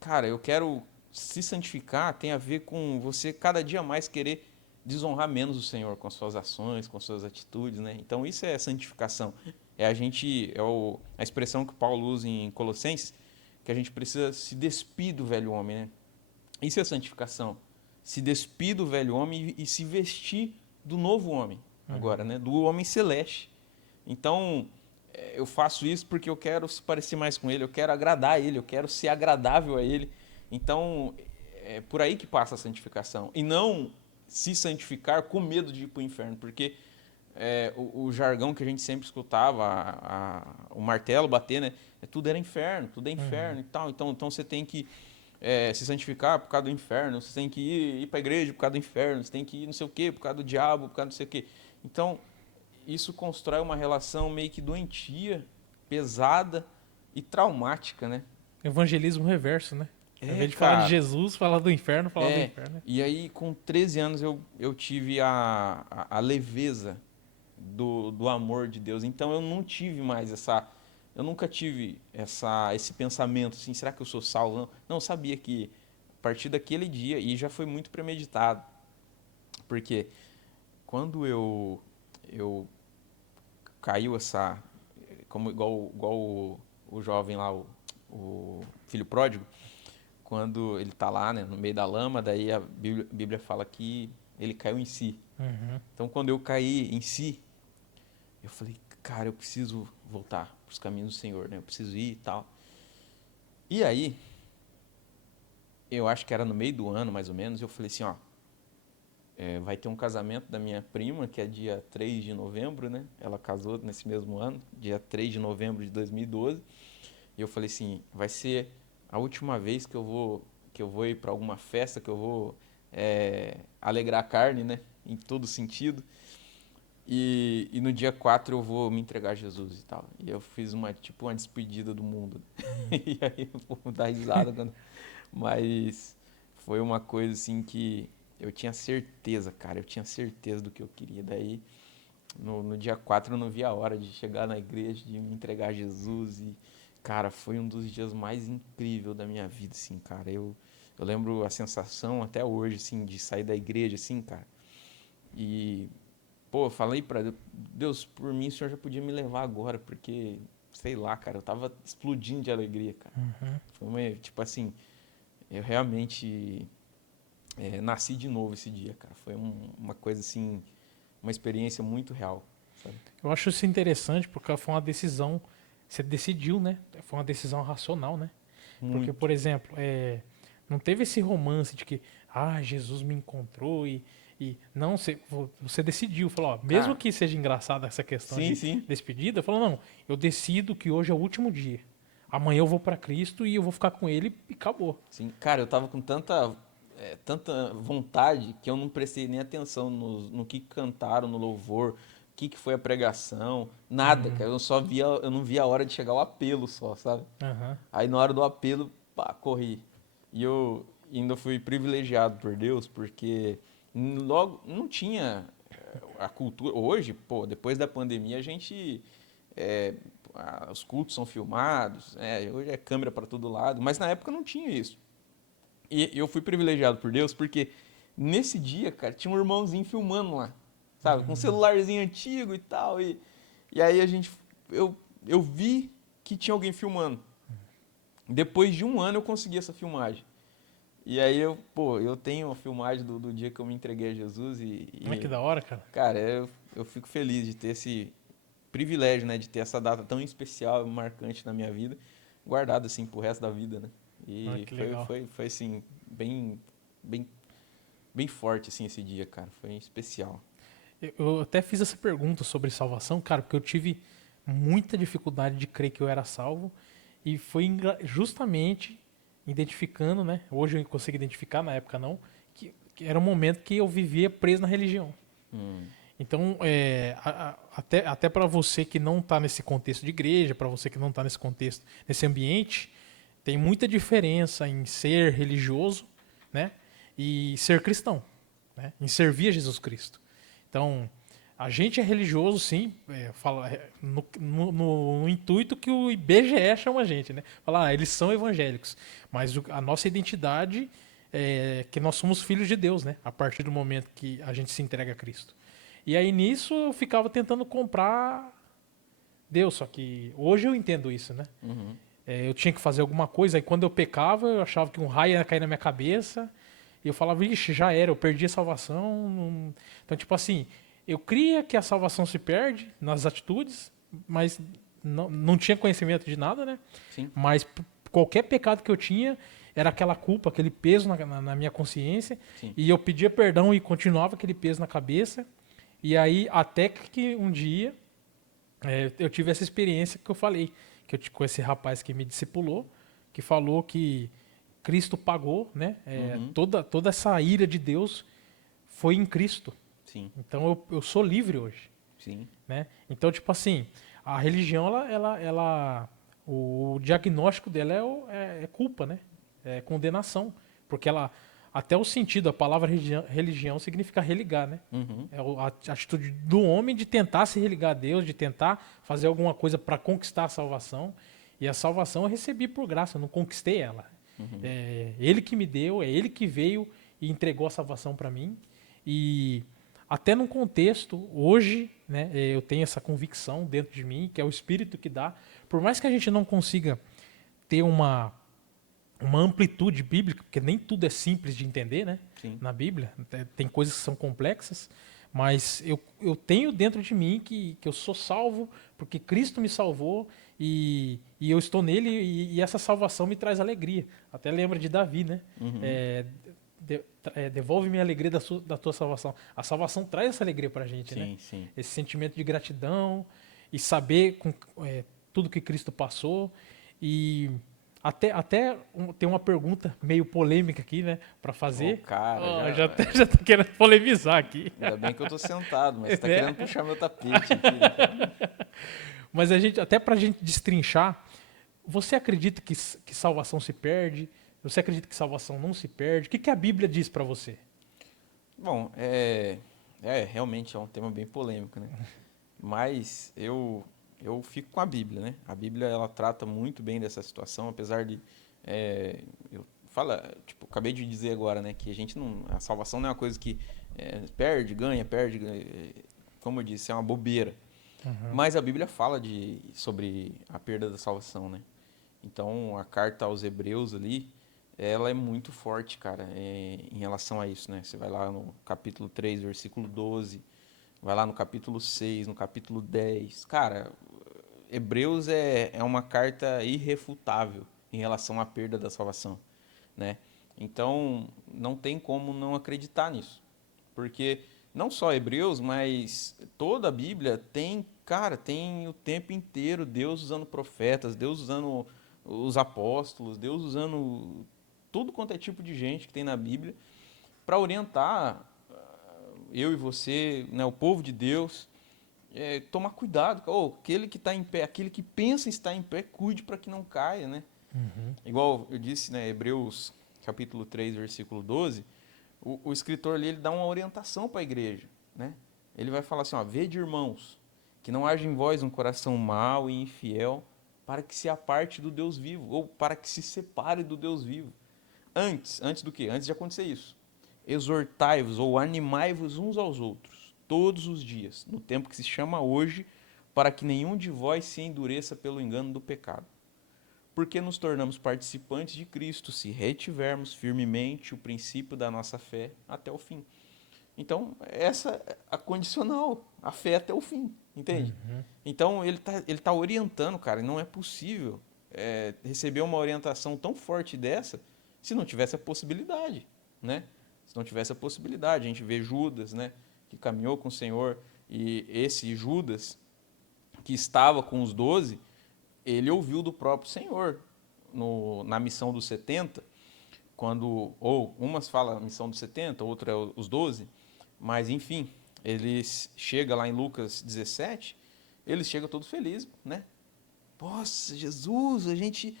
cara, eu quero se santificar tem a ver com você cada dia mais querer desonrar menos o Senhor com as suas ações, com as suas atitudes, né? Então isso é santificação. A expressão que Paulo usa em Colossenses, que a gente precisa se despir do velho homem, né? Isso é santificação. Se despir do velho homem e se vestir do novo homem, agora, Uhum. né? Do homem celeste. Então, eu faço isso porque eu quero se parecer mais com ele, eu quero agradar a ele, eu quero ser agradável a ele. Então, é por aí que passa a santificação. E não se santificar com medo de ir para o inferno, porque o jargão que a gente sempre escutava, o martelo bater, né? Tudo era inferno, tudo é Uhum. inferno e tal. Então você tem que se santificar por causa do inferno, você tem que ir para a igreja por causa do inferno, você tem que ir não sei o quê, por causa do diabo, por causa não sei o quê. Então, isso constrói uma relação meio que doentia, pesada e traumática, né? Evangelismo reverso, né? Ao invés de falar de Cara, Jesus, falar do inferno, falar do é. inferno. Né? E aí, com 13 anos, eu tive a leveza do amor de Deus. Então, eu não tive mais essa. Eu nunca tive esse pensamento assim: será que eu sou salvo? Não, não sabia que a partir daquele dia, e já foi muito premeditado, porque quando eu caiu como igual o jovem lá, o filho pródigo, quando ele tá lá, né, no meio da lama, daí a Bíblia fala que ele caiu em si. Uhum. Então, quando eu caí em si, eu falei, cara, eu preciso voltar para os caminhos do Senhor, né? Eu preciso ir e tal. E aí, eu acho que era no meio do ano, mais ou menos, eu falei assim, ó, vai ter um casamento da minha prima, que é dia 3 de novembro, né? Ela casou nesse mesmo ano, dia 3 de novembro de 2012. E eu falei assim, vai ser a última vez que eu vou ir para alguma festa, que eu vou alegrar a carne, né? Em todo sentido. E no dia 4 eu vou me entregar a Jesus e tal. E eu fiz uma despedida do mundo. E aí eu vou dar risada Mas foi uma coisa assim que eu tinha certeza, cara. Eu tinha certeza do que eu queria. Daí, no dia 4 eu não vi a hora de chegar na igreja, de me entregar a Jesus. E, cara, foi um dos dias mais incríveis da minha vida, assim, cara. Eu lembro a sensação até hoje, assim, de sair da igreja, assim, cara. E, pô, eu falei pra Deus, por mim o Senhor já podia me levar agora, porque, sei lá, cara, eu tava explodindo de alegria, cara. Uhum. Foi uma, tipo assim, eu realmente nasci de novo esse dia, cara. Foi uma coisa assim, uma experiência muito real, sabe? Eu acho isso interessante porque foi uma decisão, você decidiu, né? Foi uma decisão racional, né? Porque, Muito. por exemplo, não teve esse romance de que, Jesus me encontrou e não, você decidiu, falou, ó, mesmo Cara, que seja engraçada essa questão sim, de sim, despedida, falou, não, eu decido que hoje é o último dia. Amanhã eu vou para Cristo e eu vou ficar com ele e acabou. sim. Cara, eu tava com tanta vontade que eu não prestei nem atenção no que cantaram no louvor, o que foi a pregação, nada, cara. Eu não via a hora de chegar o apelo só, sabe? Aham. Aí na hora do apelo, pá, corri. E eu ainda fui privilegiado por Deus, porque logo não tinha a cultura. Hoje, pô, depois da pandemia, a gente. Os cultos são filmados, hoje é câmera para todo lado, mas na época não tinha isso. E eu fui privilegiado por Deus, porque nesse dia, cara, tinha um irmãozinho filmando lá, sabe? Com um celularzinho antigo e tal. E aí eu vi que tinha alguém filmando. Depois de um ano eu consegui essa filmagem. E aí eu tenho a filmagem do dia que eu me entreguei a Jesus Olha que da hora, cara. cara, eu fico feliz de ter esse privilégio, né, de ter essa data tão especial e marcante na minha vida, guardada assim pro resto da vida, né? Olha E que legal. foi assim, bem, bem forte assim esse dia, cara, foi especial. Eu até fiz essa pergunta sobre salvação, cara, porque eu tive muita dificuldade de crer que eu era salvo e foi justamente identificando, né? Hoje eu consigo identificar, na época não, que era um momento que eu vivia preso na religião. Hum, Então, até para você que não está nesse contexto de igreja, para você que não está nesse contexto, nesse ambiente, tem muita diferença em ser religioso, né, e ser cristão, né, em servir a Jesus Cristo. Então, a gente é religioso, sim, no intuito que o IBGE chama a gente, né? Falar, eles são evangélicos, mas a nossa identidade é que nós somos filhos de Deus, né? A partir do momento que a gente se entrega a Cristo. E aí nisso eu ficava tentando comprar Deus, só que hoje eu entendo isso, né? uhum, Eu tinha que fazer alguma coisa, aí quando eu pecava, eu achava que um raio ia cair na minha cabeça, e eu falava, ixi, já era, eu perdi a salvação. Então, tipo assim, eu cria que a salvação se perde nas atitudes, mas não tinha conhecimento de nada, né? sim, Mas qualquer pecado que eu tinha era aquela culpa, aquele peso na minha consciência, sim, e eu pedia perdão e continuava aquele peso na cabeça. E aí, até que um dia, eu tive essa experiência que eu falei, com esse rapaz que me discipulou, que falou que Cristo pagou, né? uhum, Toda essa ira de Deus foi em Cristo. sim, Então eu sou livre hoje, sim, né? Então, tipo assim, a religião, o diagnóstico dela é culpa, né? É condenação. Porque até o sentido, a palavra religião significa religar, né? uhum, É a atitude do homem de tentar se religar a Deus, de tentar fazer alguma coisa para conquistar a salvação. E a salvação eu recebi por graça, eu não conquistei ela. uhum, É Ele que me deu, é Ele que veio e entregou a salvação para mim. E até num contexto, hoje, né, eu tenho essa convicção dentro de mim, que é o Espírito que dá. Por mais que a gente não consiga ter uma amplitude bíblica, porque nem tudo é simples de entender, né? Sim. Na Bíblia, tem coisas que são complexas, mas eu tenho dentro de mim que eu sou salvo porque Cristo me salvou e eu estou nele e essa salvação me traz alegria. Até lembra de Davi, né? Uhum. Devolve-me a alegria da tua salvação. A salvação traz essa alegria pra gente, né? Sim, sim. Esse sentimento de gratidão e saber tudo que Cristo passou. E tem uma pergunta meio polêmica aqui, né, para fazer. Ô, cara, Ó, já... já tô querendo polemizar aqui. Ainda bem que eu tô sentado, mas você tá É. querendo puxar meu tapete aqui, né, cara? Mas até pra gente destrinchar, você acredita que salvação se perde? Você acredita que salvação não se perde? O que a Bíblia diz para você? Bom, realmente é um tema bem polêmico, né? Mas eu fico com a Bíblia, né? A Bíblia, ela trata muito bem dessa situação, apesar de acabei de dizer agora, né, que a salvação não é uma coisa que perde, ganha, como eu disse, é uma bobeira. Uhum. Mas a Bíblia fala sobre a perda da salvação, né? Então, a carta aos Hebreus ali, ela é muito forte, cara, em relação a isso, né? Você vai lá no capítulo 3, versículo 12, vai lá no capítulo 6, no capítulo 10. Cara, Hebreus é uma carta irrefutável em relação à perda da salvação, né? Então, não tem como não acreditar nisso. Porque não só Hebreus, mas toda a Bíblia tem, cara, tem o tempo inteiro Deus usando profetas, Deus usando os apóstolos, Deus usando tudo quanto é tipo de gente que tem na Bíblia para orientar eu e você, né, o povo de Deus, tomar cuidado. Aquele que está em pé, aquele que pensa em estar em pé, cuide para que não caia, né? Uhum. Igual eu disse, né, Hebreus capítulo 3, versículo 12, o escritor ali ele dá uma orientação para a igreja, né? Ele vai falar assim, ó, vede, irmãos, que não haja em vós um coração mau e infiel, para que se aparte do Deus vivo, ou para que se separe do Deus vivo. Antes do quê? Antes de acontecer isso. Exortai-vos ou animai-vos uns aos outros, todos os dias, no tempo que se chama hoje, para que nenhum de vós se endureça pelo engano do pecado. Porque nos tornamos participantes de Cristo, se retivermos firmemente o princípio da nossa fé até o fim. Então, essa é a condicional, a fé até o fim, entende? Uhum. Então, ele tá orientando, cara, e não é possível receber uma orientação tão forte dessa se não tivesse a possibilidade, né? Se não tivesse a possibilidade. A gente vê Judas, né, que caminhou com o Senhor, e esse Judas, que estava com os 12, ele ouviu do próprio Senhor na missão dos 70, ou umas falam a missão dos 70, outra é os 12, mas enfim, eles chegam lá em Lucas 17, eles chegam todos felizes, né? Nossa, Jesus, a gente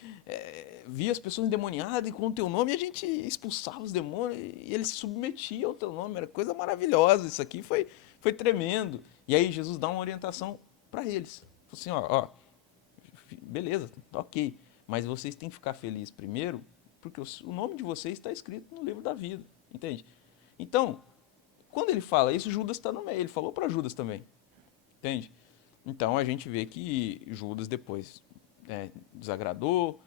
via as pessoas endemoniadas e com o teu nome a gente expulsava os demônios e eles se submetiam ao teu nome, era coisa maravilhosa, isso aqui foi tremendo. E aí Jesus dá uma orientação para eles, falou assim, ó, beleza, tá ok, mas vocês têm que ficar felizes primeiro, porque o nome de vocês está escrito no livro da vida, entende? Então, quando ele fala isso, Judas está no meio, ele falou para Judas também, entende? Então a gente vê que Judas depois desagradou,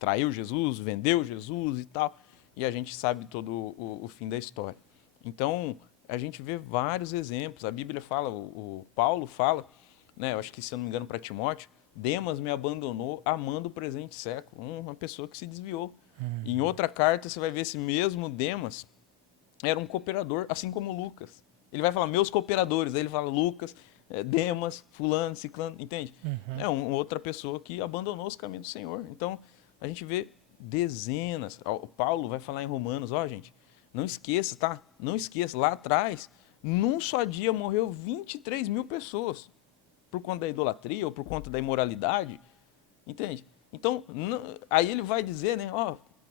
traiu Jesus, vendeu Jesus e tal, e a gente sabe todo o fim da história. Então a gente vê vários exemplos, a Bíblia fala, o Paulo fala, né, eu acho que se eu não me engano para Timóteo, Demas me abandonou amando o presente século, uma pessoa que se desviou. Em outra carta você vai ver esse mesmo Demas era um cooperador, assim como Lucas. Ele vai falar meus cooperadores, aí ele fala Lucas, Demas, fulano, ciclano, entende? Uhum. É outra pessoa que abandonou os caminhos do Senhor. Então, a gente vê dezenas. O Paulo vai falar em Romanos, gente, não esqueça, tá? Não esqueça, lá atrás, num só dia morreu 23 mil pessoas por conta da idolatria ou por conta da imoralidade, entende? Então, aí ele vai dizer, né,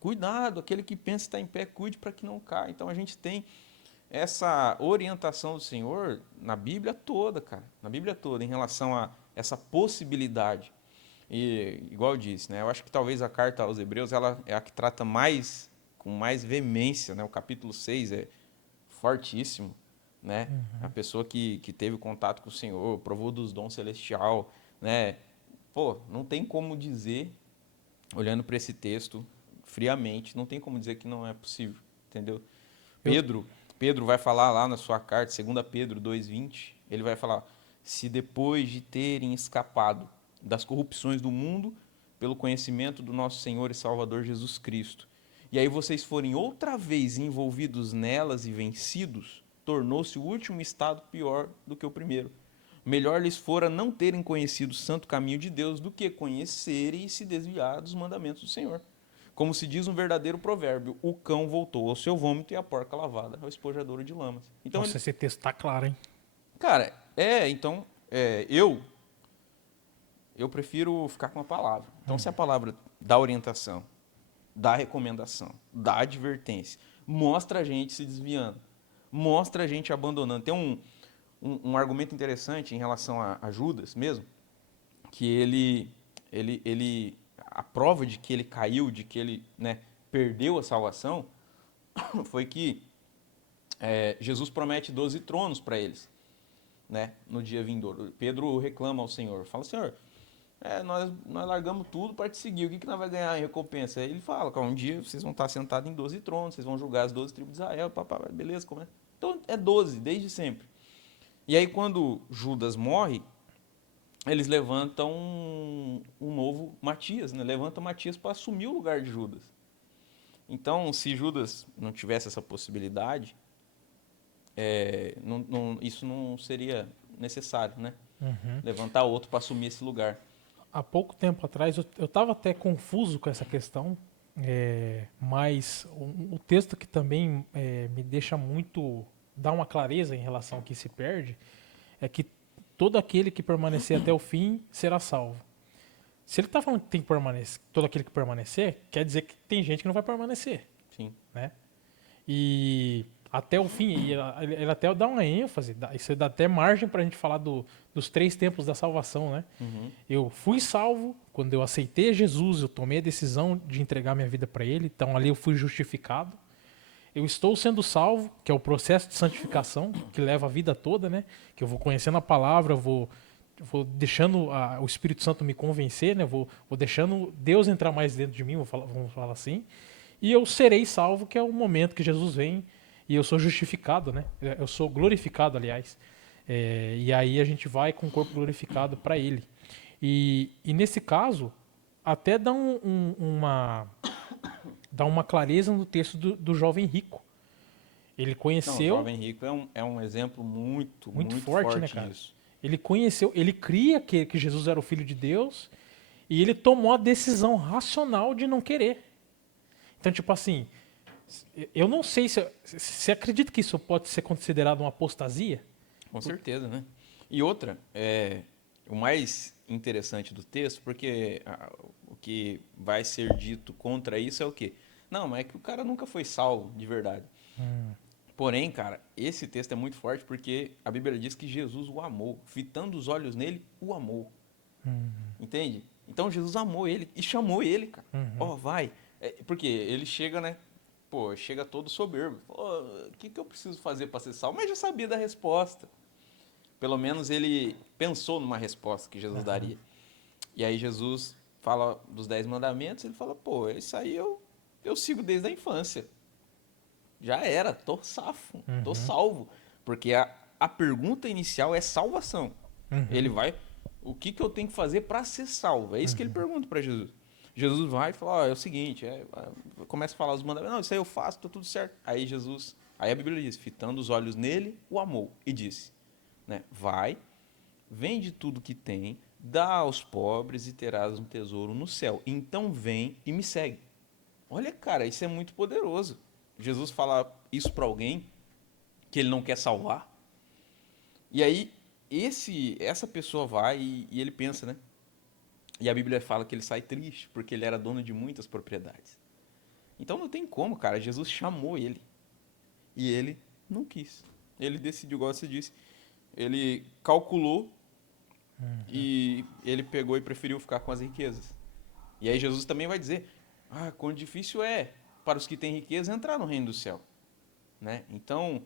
cuidado, aquele que pensa estar em pé, cuide para que não caia. Então, a gente tem essa orientação do Senhor na Bíblia toda, cara, na Bíblia toda, em relação a essa possibilidade. E, igual eu disse, né, eu acho que talvez a carta aos Hebreus ela é a que trata com mais veemência, né, o capítulo 6 é fortíssimo, né? A pessoa que teve contato com o Senhor, provou dos dons celestial, né? Pô, não tem como dizer, olhando para esse texto friamente, não tem como dizer que não é possível, entendeu? Eu- Pedro vai falar lá na sua carta, 2 Pedro 2,20, ele vai falar: se depois de terem escapado das corrupções do mundo, pelo conhecimento do nosso Senhor e Salvador Jesus Cristo, e aí vocês forem outra vez envolvidos nelas e vencidos, tornou-se o último estado pior do que o primeiro. Melhor lhes fora não terem conhecido o santo caminho de Deus do que conhecerem e se desviar dos mandamentos do Senhor. Como se diz um verdadeiro provérbio: o cão voltou ao seu vômito e a porca lavada ao espojadouro de lamas. Então, Nossa, esse texto tá claro, hein? cara, eu prefiro ficar com a palavra. Então, se a palavra dá orientação, dá recomendação, dá advertência, mostra a gente se desviando, mostra a gente abandonando. Tem um argumento interessante em relação a Judas mesmo, que a prova de que ele caiu, de que ele, né, perdeu a salvação, foi que Jesus promete 12 tronos para eles, né, no dia vindouro. Pedro reclama ao Senhor, fala: Senhor, nós largamos tudo para te seguir, o que nós vamos ganhar em recompensa? Aí ele fala: um dia vocês vão estar sentados em 12 tronos, vocês vão julgar as 12 tribos de Israel, beleza, como é? Então é 12, desde sempre. E aí quando Judas morre, eles levantam um novo Matias, né? Levantam Matias para assumir o lugar de Judas. Então, se Judas não tivesse essa possibilidade, isso não seria necessário, né? Levantar outro para assumir esse lugar. Há pouco tempo atrás, eu estava até confuso com essa questão, mas o texto que também me deixa muito, dá uma clareza em relação ao que se perde, é que todo aquele que permanecer até o fim será salvo. Se ele está falando que tem que permanecer, todo aquele que permanecer, quer dizer que tem gente que não vai permanecer, Sim. né? E até o fim, e ele até dá uma ênfase, isso dá até margem para a gente falar dos 3 tempos da salvação, né? Eu fui salvo quando eu aceitei Jesus, eu tomei a decisão de entregar minha vida para Ele, então ali eu fui justificado. Eu estou sendo salvo, que é o processo de santificação, que leva a vida toda, né? Que eu vou conhecendo a palavra, vou deixando o Espírito Santo me convencer, né? Vou deixando Deus entrar mais dentro de mim, vamos falar assim. E eu serei salvo, que é o momento que Jesus vem e eu sou justificado, né? Eu sou glorificado, aliás. E aí a gente vai com o corpo glorificado para Ele. E nesse caso, até dá uma clareza no texto do jovem rico. Ele Não, o conheceu, jovem rico é um exemplo muito, muito muito forte, forte né, cara? disso. Ele conheceu, ele cria que Jesus era o Filho de Deus e ele tomou a decisão racional de não querer. Então, tipo assim, eu não sei se você acredita que isso pode ser considerado uma apostasia? Com certeza, né? E outra, o mais interessante do texto, porque o que vai ser dito contra isso é o quê? Não, mas é que o cara nunca foi salvo de verdade. Porém, cara, esse texto é muito forte porque a Bíblia diz que Jesus o amou. Fitando os olhos nele, o amou. Entende? Então Jesus amou ele e chamou ele, cara. Ó, vai. Porque ele chega, né? Pô, chega todo soberbo. Pô, o que eu preciso fazer para ser salvo? Mas já sabia da resposta. Pelo menos ele pensou numa resposta que Jesus daria. E aí Jesus fala dos 10 mandamentos, ele fala: pô, isso aí eu sigo desde a infância. Já era, tô safo, tô salvo. Porque a pergunta inicial é salvação. Ele vai: o que eu tenho que fazer para ser salvo? É isso que ele pergunta para Jesus. Jesus vai e fala: é o seguinte, começa a falar os mandamentos. Não, isso aí eu faço, tá tudo certo. Aí a Bíblia diz: fitando os olhos nele, o amou. E disse, né, vai, vende tudo que tem, dá aos pobres e terás um tesouro no céu. Então vem e me segue. Olha, cara, isso é muito poderoso. Jesus fala isso para alguém que ele não quer salvar. E aí essa pessoa vai e ele pensa, né? E a Bíblia fala que ele sai triste porque ele era dono de muitas propriedades. Então não tem como, cara. Jesus chamou ele e ele não quis. Ele decidiu, igual você disse, ele calculou e ele pegou e preferiu ficar com as riquezas. E aí Jesus também vai dizer: quão difícil é para os que têm riqueza entrar no reino do céu, né? Então,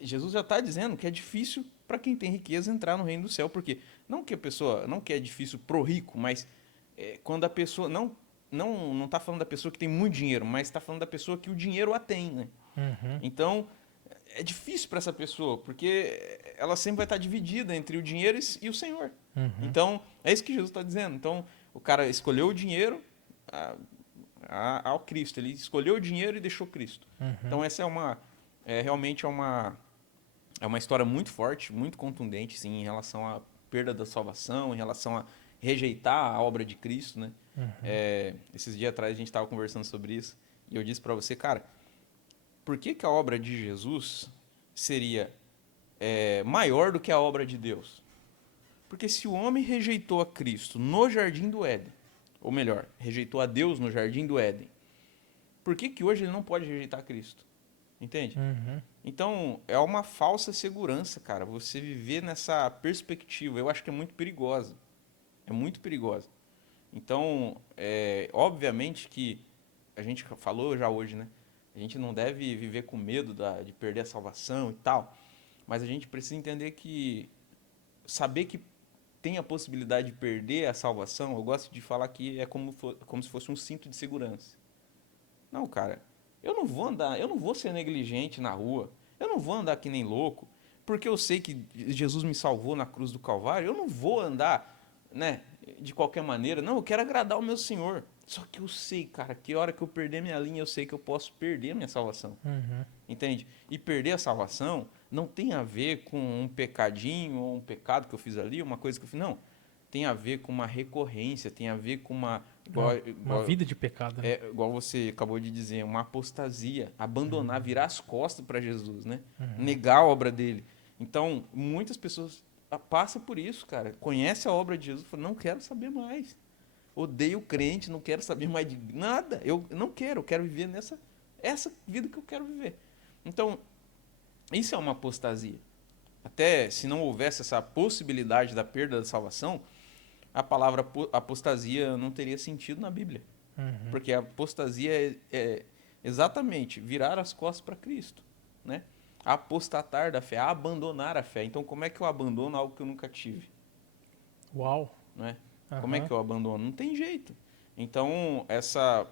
Jesus já está dizendo que é difícil para quem tem riqueza entrar no reino do céu, porque não que a pessoa, não que é difícil pro rico, mas quando a pessoa não está falando da pessoa que tem muito dinheiro, mas está falando da pessoa que o dinheiro a tem, né? Uhum. Então é difícil para essa pessoa, porque ela sempre vai estar dividida entre o dinheiro e o Senhor. Uhum. Então é isso que Jesus está dizendo. Então o cara escolheu o dinheiro ao Cristo, ele escolheu o dinheiro e deixou Cristo. Uhum. Então essa realmente é uma história muito forte, muito contundente, sim, em relação à perda da salvação, em relação a rejeitar a obra de Cristo, né? Uhum. Esses dias atrás a gente estava conversando sobre isso e eu disse para você, cara, por que a obra de Jesus seria maior do que a obra de Deus? Porque se o homem rejeitou a Cristo no Jardim do Éden, ou melhor, rejeitou a Deus no Jardim do Éden, por que hoje ele não pode rejeitar Cristo? Entende? Uhum. Então, é uma falsa segurança, cara, você viver nessa perspectiva. Eu acho que é muito perigosa. É muito perigosa. Então, obviamente que a gente falou já hoje, né? A gente não deve viver com medo de perder a salvação e tal, mas a gente precisa entender que saber que tem a possibilidade de perder a salvação, eu gosto de falar que é como se fosse um cinto de segurança. Não, cara, eu não vou ser negligente na rua, eu não vou andar que nem louco, porque eu sei que Jesus me salvou na cruz do Calvário, eu não vou andar, né, de qualquer maneira, não, eu quero agradar o meu Senhor. Só que eu sei, cara, que hora que eu perder minha linha, eu sei que eu posso perder minha salvação. Uhum. Entende? E perder a salvação não tem a ver com um pecadinho ou um pecado que eu fiz ali, uma coisa que eu fiz. Não. Tem a ver com uma recorrência, tem a ver com uma vida de pecado. Né? Igual você acabou de dizer, uma apostasia. Abandonar, virar as costas para Jesus, né? Negar a obra dele. Então, muitas pessoas passam por isso, cara. Conhece a obra de Jesus e falam, não quero saber mais. Odeio o crente, não quero saber mais de nada. Eu não quero, eu quero viver essa vida que eu quero viver. Então, isso é uma apostasia. Até se não houvesse essa possibilidade da perda da salvação, a palavra apostasia não teria sentido na Bíblia. Uhum. Porque a apostasia é exatamente virar as costas para Cristo, né? Apostatar da fé, abandonar a fé. Então, como é que eu abandono algo que eu nunca tive? Uau! Não é? Uhum. Como é que eu abandono? Não tem jeito. Então, essa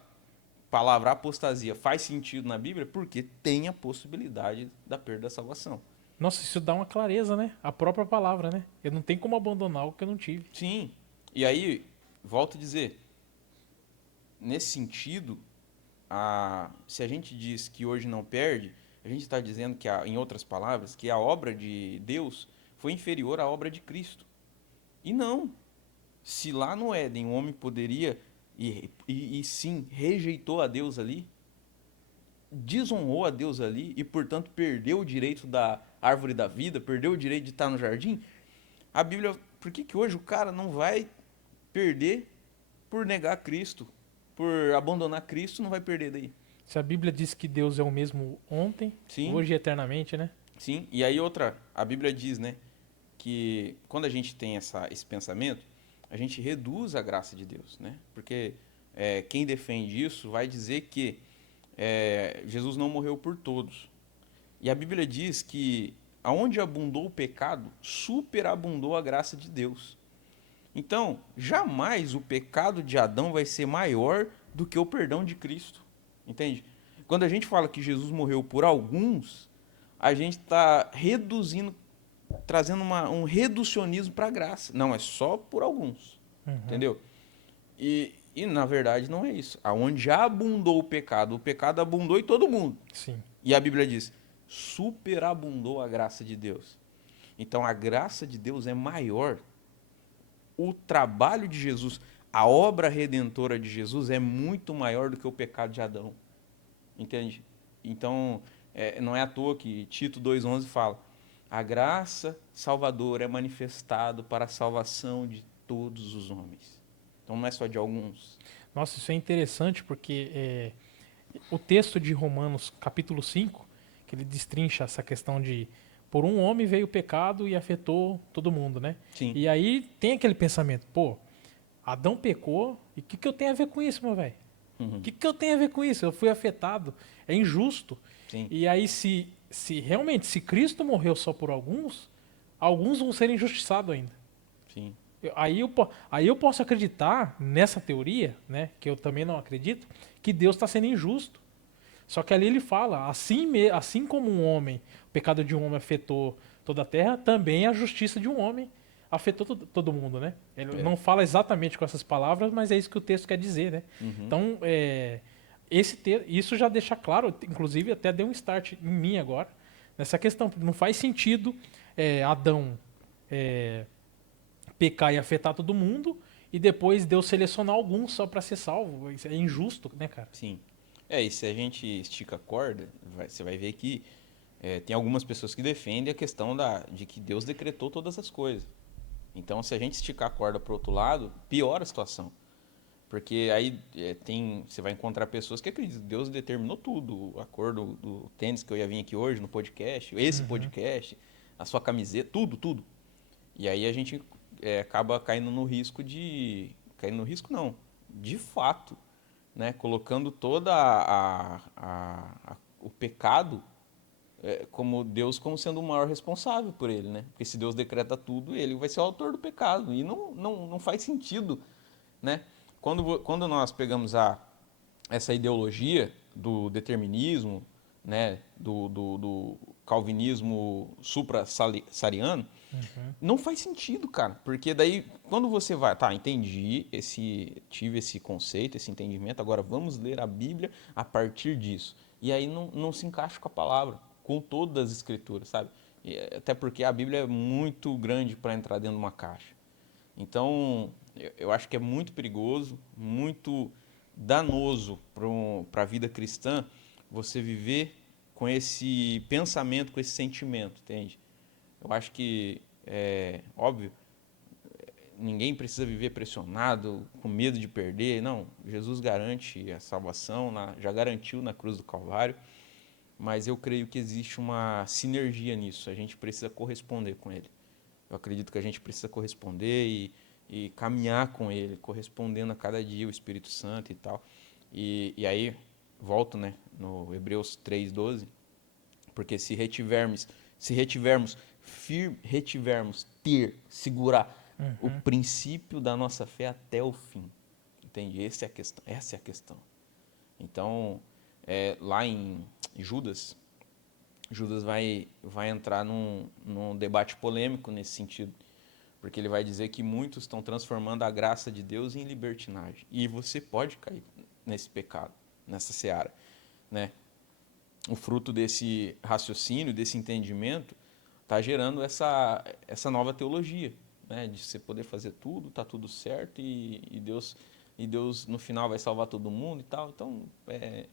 palavra apostasia faz sentido na Bíblia porque tem a possibilidade da perda da salvação. Nossa, isso dá uma clareza, né? A própria palavra, né? Eu não tenho como abandonar algo que eu não tive. Sim. E aí, volto a dizer, nesse sentido, se a gente diz que hoje não perde, a gente está dizendo que, em outras palavras, que a obra de Deus foi inferior à obra de Cristo. E não. Se lá no Éden o homem poderia, e sim, rejeitou a Deus ali, desonrou a Deus ali e, portanto, perdeu o direito da árvore da vida, perdeu o direito de estar no jardim, a Bíblia, por que hoje o cara não vai perder por negar Cristo, por abandonar Cristo, não vai perder daí? Se a Bíblia diz que Deus é o mesmo ontem, Sim. hoje e eternamente, né? Sim, e aí a Bíblia diz, né, que quando a gente tem esse pensamento, a gente reduz a graça de Deus, né? Porque quem defende isso vai dizer que Jesus não morreu por todos. E a Bíblia diz que aonde abundou o pecado, superabundou a graça de Deus. Então, jamais o pecado de Adão vai ser maior do que o perdão de Cristo. Entende? Quando a gente fala que Jesus morreu por alguns, a gente está reduzindo, trazendo um reducionismo para a graça. Não, é só por alguns. Uhum. Entendeu? E, na verdade, não é isso. Aonde já abundou o pecado abundou em todo mundo. Sim. E a Bíblia diz, superabundou a graça de Deus. Então, a graça de Deus é maior. O trabalho de Jesus, a obra redentora de Jesus é muito maior do que o pecado de Adão. Entende? Então, não é à toa que Tito 2,11 fala, a graça salvadora é manifestado para a salvação de todos os homens. Então, não é só de alguns. Nossa, isso é interessante porque o texto de Romanos, capítulo 5, que ele destrincha essa questão de por um homem veio o pecado e afetou todo mundo, né? Sim. E aí tem aquele pensamento, pô, Adão pecou, e o que eu tenho a ver com isso, meu velho? O que eu tenho a ver com isso? Eu fui afetado, é injusto. Sim. E aí, se realmente, se Cristo morreu só por alguns, alguns vão ser injustiçados ainda. Sim. Aí eu posso acreditar nessa teoria, né, que eu também não acredito, que Deus está sendo injusto. Só que ali ele fala, assim como um homem, o pecado de um homem afetou toda a terra, também a justiça de um homem afetou todo mundo, né? Ele É. não fala exatamente com essas palavras, mas é isso que o texto quer dizer, né? Uhum. Então, isso já deixa claro, inclusive até deu um start em mim agora, nessa questão. Não faz sentido Adão pecar e afetar todo mundo e depois Deus selecionar alguns só para ser salvo. Isso é injusto, né, cara? Sim. E se a gente estica a corda, você vai ver que tem algumas pessoas que defendem a questão de que Deus decretou todas as coisas. Então, se a gente esticar a corda para o outro lado, piora a situação. Porque aí você vai encontrar pessoas que acreditam que Deus determinou tudo. A cor do tênis que eu ia vir aqui hoje no podcast, esse podcast, a sua camiseta, tudo, tudo. E aí a gente acaba caindo no risco de... Caindo no risco não, de fato, né? Colocando toda o pecado como Deus como sendo o maior responsável por ele, né? Porque se Deus decreta tudo, ele vai ser o autor do pecado. E não faz sentido, né? Quando nós pegamos essa ideologia do determinismo, né, do calvinismo supra-sariano, não faz sentido, cara. Porque daí, quando você vai, tá, tive esse conceito, esse entendimento, agora vamos ler a Bíblia a partir disso. E aí não se encaixa com a palavra, com todas as escrituras, sabe? Até porque a Bíblia é muito grande para entrar dentro de uma caixa. Então, eu acho que é muito perigoso, muito danoso para a vida cristã você viver com esse pensamento, com esse sentimento, entende? Eu acho que, óbvio, ninguém precisa viver pressionado, com medo de perder. Não, Jesus garante a salvação, já garantiu na cruz do Calvário, mas eu creio que existe uma sinergia nisso, a gente precisa corresponder com ele. Eu acredito que a gente precisa corresponder e caminhar com ele, correspondendo a cada dia o Espírito Santo e tal. E aí, volto, né, no Hebreus 3:12, porque segurar o princípio da nossa fé até o fim. Entende? Essa é a questão. Então, lá em Judas vai entrar num debate polêmico nesse sentido, porque ele vai dizer que muitos estão transformando a graça de Deus em libertinagem. E você pode cair nesse pecado, nessa seara, né? O fruto desse raciocínio, desse entendimento, está gerando essa nova teologia, né? De você poder fazer tudo, tá tudo certo e Deus no final vai salvar todo mundo e tal. Então, é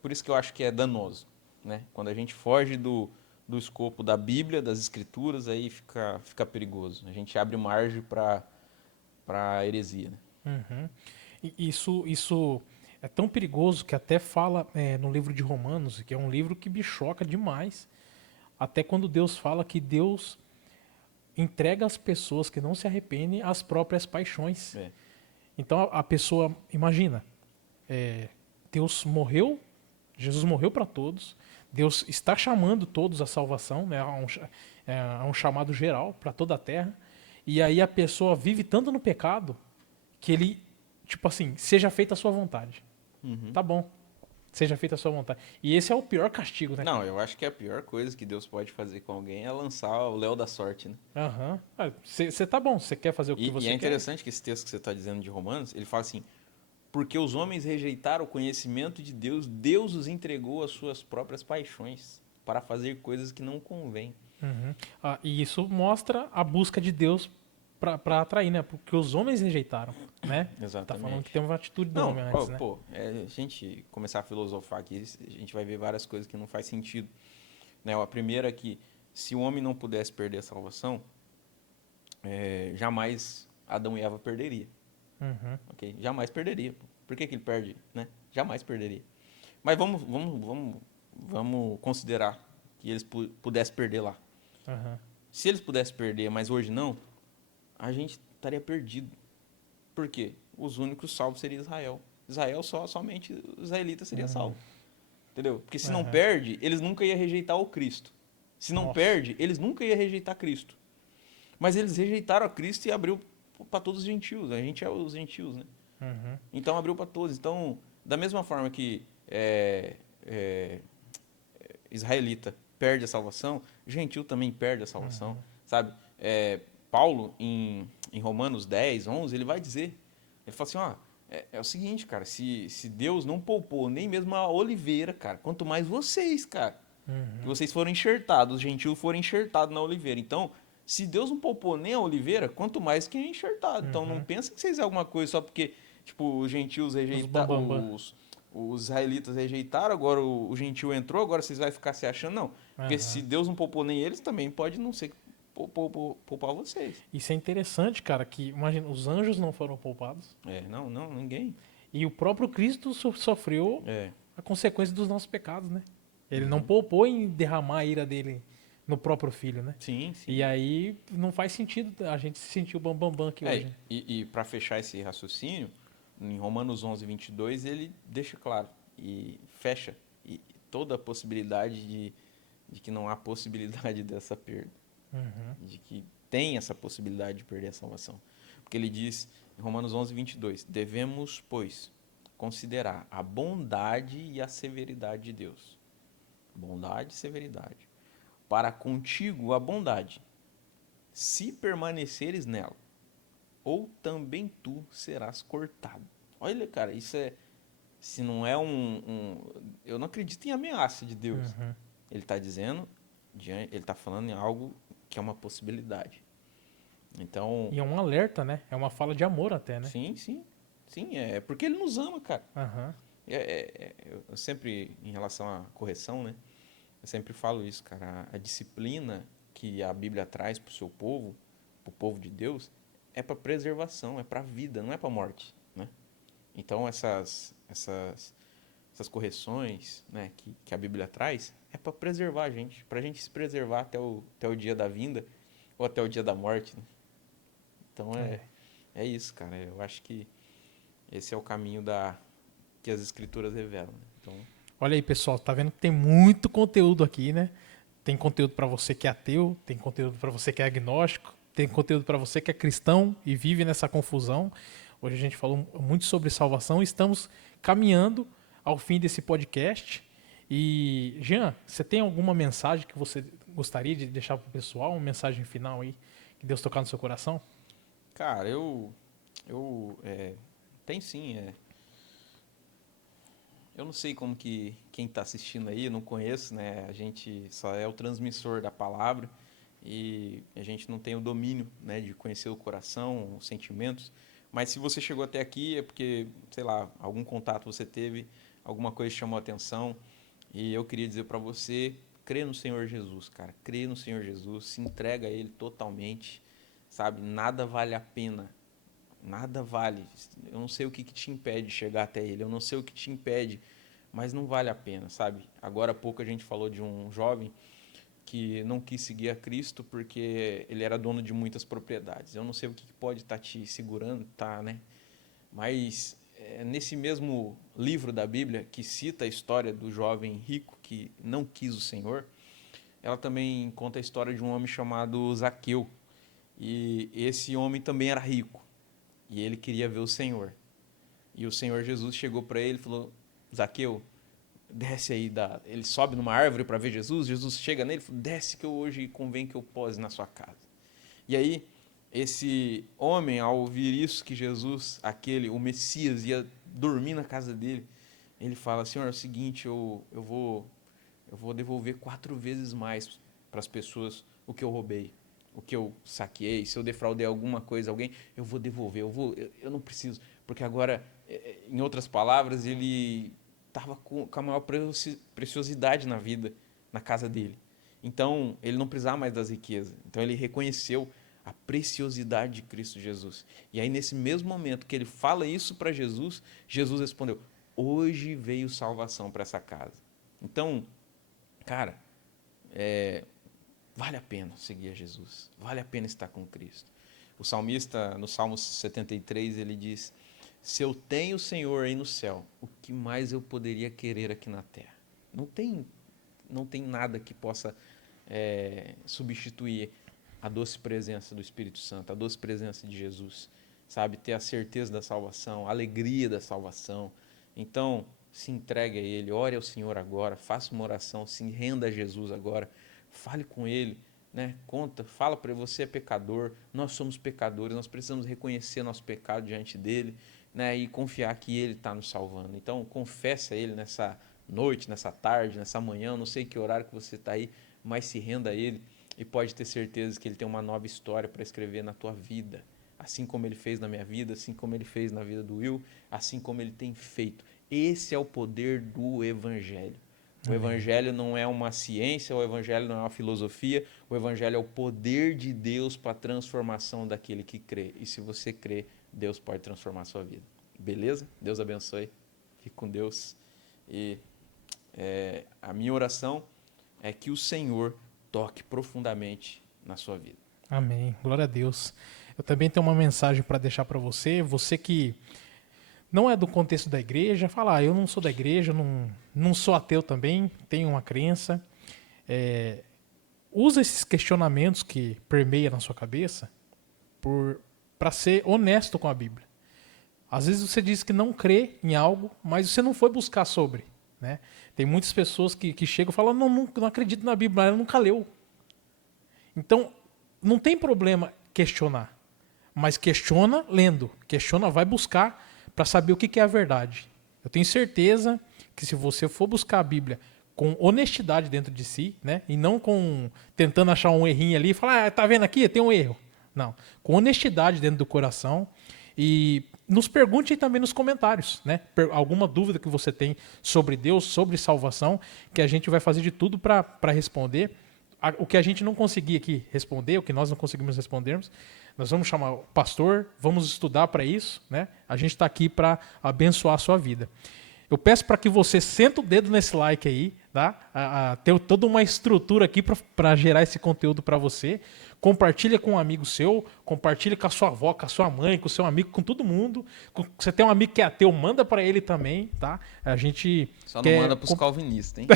por isso que eu acho que é danoso, né? Quando a gente foge do escopo da Bíblia, das Escrituras, aí fica perigoso. A gente abre margem para heresia, né? Uhum. E isso é tão perigoso que até fala no livro de Romanos, que é um livro que me choca demais. Até quando Deus fala que Deus entrega as pessoas que não se arrependem às próprias paixões. É. Então a pessoa, imagina, Deus morreu, Jesus morreu para todos, Deus está chamando todos à salvação, né, a um chamado geral para toda a terra, e aí a pessoa vive tanto no pecado que ele, tipo assim, seja feita a sua vontade. Tá bom, seja feita a sua vontade. E esse é o pior castigo, né? Não, eu acho que a pior coisa que Deus pode fazer com alguém é lançar o Léo da sorte, né? Aham. Você tá bom, você quer fazer o que E você é quer. interessante que esse texto que você está dizendo de Romanos, ele fala assim, porque os homens rejeitaram o conhecimento de Deus, Deus os entregou às suas próprias paixões para fazer coisas que não convêm. Uhum. E isso mostra a busca de Deus para atrair, né? Porque os homens rejeitaram, né? Tá falando que Exatamente. tem uma atitude do Não, homem antes, né? a gente começar a filosofar aqui, a gente vai ver várias coisas que não faz sentido. Né? A primeira é que se o homem não pudesse perder a salvação, jamais Adão e Eva perderia. Uhum. Okay? Jamais perderia. Por que ele perde? Né? Jamais perderia. Mas vamos considerar que eles pudessem perder lá. Uhum. Se eles pudessem perder, mas hoje não, a gente estaria perdido. Por quê? Os únicos salvos seria Israel. Somente os israelitas seria salvo. Entendeu? Porque se não Aham. perde, eles nunca iam rejeitar o Cristo. Se não Nossa. perde, eles nunca iam rejeitar Cristo. Mas eles rejeitaram a Cristo e abriu para todos os gentios. A gente é os gentios, né? Uhum. Então abriu para todos. Então, da mesma forma que israelita perde a salvação, gentil também perde a salvação, sabe? Paulo, em Romanos 10, 11, ele vai dizer, ele fala assim, ó, é o seguinte, cara, se Deus não poupou nem mesmo a oliveira, cara, quanto mais vocês, cara, que vocês foram enxertados, os gentios foram enxertados na oliveira. Então, se Deus não poupou nem a oliveira, quanto mais quem é enxertado. Então, não pensa que vocês é alguma coisa só porque, tipo, os gentios Os rejeitaram, bambambam. os israelitas rejeitaram, agora o gentil entrou, agora vocês vão ficar se achando, não. Porque se Aham. Deus não poupou nem eles, também pode não ser que poupar vocês. Isso é interessante, cara, que imagina, os anjos não foram poupados Não, ninguém. e o próprio Cristo sofreu É. a consequência dos nossos pecados, né? Ele não poupou em derramar a ira dele no próprio filho, né? Sim, sim. E aí não faz sentido a gente se sentir o bambambam aqui hoje. E para fechar esse raciocínio, em Romanos 11, 22, ele deixa claro e fecha toda a possibilidade de que não há possibilidade dessa perda. De que tem essa possibilidade de perder a salvação. Porque ele diz, em Romanos 11, 22, devemos, pois, considerar a bondade e a severidade de Deus. Bondade e severidade. Para contigo a bondade, se permaneceres nela, ou também tu serás cortado. Olha, cara, isso é... Se não é eu não acredito em ameaça de Deus. Ele está dizendo, ele está falando em algo que é uma possibilidade. Então, E é um alerta, né? É uma fala de amor até, né? sim, sim. Sim, é porque ele nos ama, cara. Aham. Eu sempre, em relação à correção, né? Eu sempre falo isso, cara. A disciplina que a Bíblia traz para o seu povo, para o povo de Deus, é para preservação, é para a vida, não é para a morte, né? Então, essas correções, né, que a Bíblia traz, é para preservar a gente, para a gente se preservar até o dia da vinda ou até o dia da morte, né? Então, é isso, cara. Eu acho que esse é o caminho que as Escrituras revelam, né? Então, Olha aí, pessoal, tá vendo que tem muito conteúdo aqui, né? Tem conteúdo para você que é ateu, tem conteúdo para você que é agnóstico, tem conteúdo para você que é cristão e vive nessa confusão. Hoje a gente falou muito sobre salvação, estamos caminhando ao fim desse podcast. E, Jean, você tem alguma mensagem que você gostaria de deixar para o pessoal? Uma mensagem final aí, que Deus tocar no seu coração? cara, tem sim, eu não sei como que quem está assistindo aí, eu não conheço, né? A gente só é o transmissor da palavra e a gente não tem o domínio, né, de conhecer o coração, os sentimentos. Mas se você chegou até aqui é porque, sei lá, algum contato você teve, alguma coisa chamou a atenção. E eu queria dizer para você, crê no Senhor Jesus, cara. Crê no Senhor Jesus, se entrega a Ele totalmente, sabe? Nada vale a pena. Nada vale. Eu não sei o que te impede de chegar até Ele. Eu não sei o que te impede, mas não vale a pena, sabe? Agora há pouco a gente falou de um jovem que não quis seguir a Cristo porque ele era dono de muitas propriedades. Eu não sei o que pode estar te segurando, tá, né? Mas nesse mesmo livro da Bíblia que cita a história do jovem rico que não quis o Senhor, ela também conta a história de um homem chamado Zaqueu. E esse homem também era rico e ele queria ver o Senhor. E o Senhor Jesus chegou para ele e falou: Zaqueu, desce aí. Ele sobe numa árvore para ver Jesus. Jesus chega nele e fala: desce que hoje convém que eu pose na sua casa. E aí, esse homem, ao ouvir isso, que Jesus, o Messias, ia dormir na casa dele, ele fala: Senhor, é o seguinte, eu vou devolver 4 vezes mais para as pessoas o que eu roubei, o que eu saqueei. Se eu defraudei alguma coisa a alguém, eu vou devolver, eu não preciso. Porque agora, em outras palavras, ele estava com a maior preciosidade na vida, na casa dele. Então, ele não precisava mais das riquezas. Então, ele reconheceu a preciosidade de Cristo Jesus. E aí, nesse mesmo momento que ele fala isso para Jesus, Jesus respondeu: hoje veio salvação para essa casa. Então, cara, vale a pena seguir a Jesus. Vale a pena estar com Cristo. O salmista, no Salmo 73, ele diz: se eu tenho o Senhor aí no céu, o que mais eu poderia querer aqui na terra? Não tem nada que possa substituir a doce presença do Espírito Santo, a doce presença de Jesus, sabe? Ter a certeza da salvação, a alegria da salvação. Então, se entregue a Ele, ore ao Senhor agora, faça uma oração, se renda a Jesus agora, fale com Ele, né? Fala para ele, você é pecador, nós somos pecadores, nós precisamos reconhecer nosso pecado diante dele, né? E confiar que Ele está nos salvando. Então, confessa a Ele nessa noite, nessa tarde, nessa manhã, não sei que horário que você está aí, mas se renda a Ele e pode ter certeza que Ele tem uma nova história para escrever na tua vida, assim como Ele fez na minha vida, assim como Ele fez na vida do Will, assim como Ele tem feito. Esse é o poder do Evangelho. O Evangelho não é uma ciência, o Evangelho não é uma filosofia, o Evangelho é o poder de Deus para a transformação daquele que crê. E se você crê, Deus pode transformar a sua vida. Beleza? Deus abençoe. Fique com Deus. E a minha oração é que o Senhor toque profundamente na sua vida. Amém. Glória a Deus. Eu também tenho uma mensagem para deixar para você. Você que não é do contexto da igreja, fala, eu não sou da igreja, não sou ateu também, tenho uma crença. Usa esses questionamentos que permeiam na sua cabeça para ser honesto com a Bíblia. Às vezes você diz que não crê em algo, mas você não foi buscar sobre. Né? Tem muitas pessoas que chegam e falam, não acredito na Bíblia, ela nunca leu. Então, não tem problema questionar, mas questiona lendo, questiona, vai buscar para saber o que é a verdade. Eu tenho certeza que se você for buscar a Bíblia com honestidade dentro de si, né, e não tentando achar um errinho ali e falar, tá vendo aqui, tem um erro. Não, com honestidade dentro do coração. E nos pergunte também nos comentários, né? Alguma dúvida que você tem sobre Deus, sobre salvação, que a gente vai fazer de tudo para responder. O que a gente não conseguir aqui responder, o que nós não conseguimos respondermos, nós vamos chamar o pastor, vamos estudar para isso, né? A gente está aqui para abençoar a sua vida. Eu peço para que você senta o dedo nesse like aí, tá? Ter toda uma estrutura aqui para gerar esse conteúdo para você. Compartilha com um amigo seu, compartilha com a sua avó, com a sua mãe, com o seu amigo, com todo mundo. Você tem um amigo que é ateu, manda para ele também, tá? A gente só não manda para os calvinistas, hein?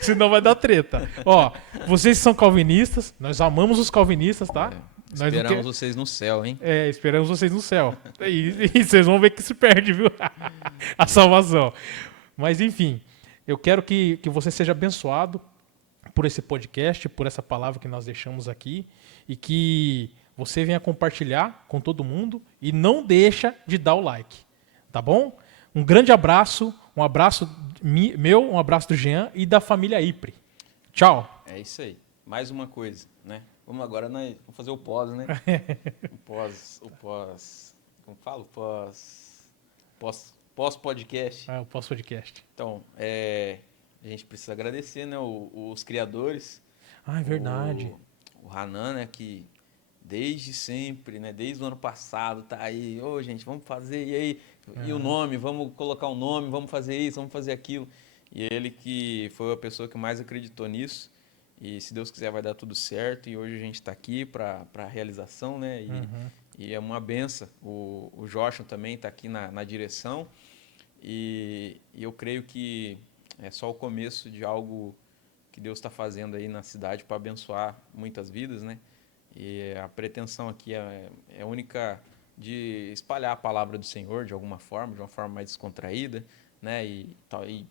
Senão vai dar treta. Ó, vocês são calvinistas, nós amamos os calvinistas, tá? Esperamos vocês no céu, hein? Esperamos vocês no céu. E vocês vão ver que se perde, viu? A salvação. Mas, enfim, eu quero que você seja abençoado por esse podcast, por essa palavra que nós deixamos aqui, e que você venha compartilhar com todo mundo e não deixa de dar o like, tá bom? Um grande abraço, um abraço meu, um abraço do Jean e da família Ipre. Tchau. É isso aí. Mais uma coisa, né? Vamos agora, vamos fazer o pós, né? o pós, como falo? Pós-podcast. O pós-podcast. Então, a gente precisa agradecer, né, os criadores. É verdade. O Hanan, né, que desde sempre, né, desde o ano passado, tá aí, gente, vamos fazer, e aí, e o nome, vamos colocar um nome, vamos fazer isso, vamos fazer aquilo. E ele que foi a pessoa que mais acreditou nisso. E se Deus quiser vai dar tudo certo. E hoje a gente está aqui para a realização, né? E é uma benção. O Joshua também está aqui na direção. E eu creio que é só o começo de algo que Deus está fazendo aí na cidade para abençoar muitas vidas, né? E a pretensão aqui é única de espalhar a palavra do Senhor de alguma forma, de uma forma mais descontraída, né? E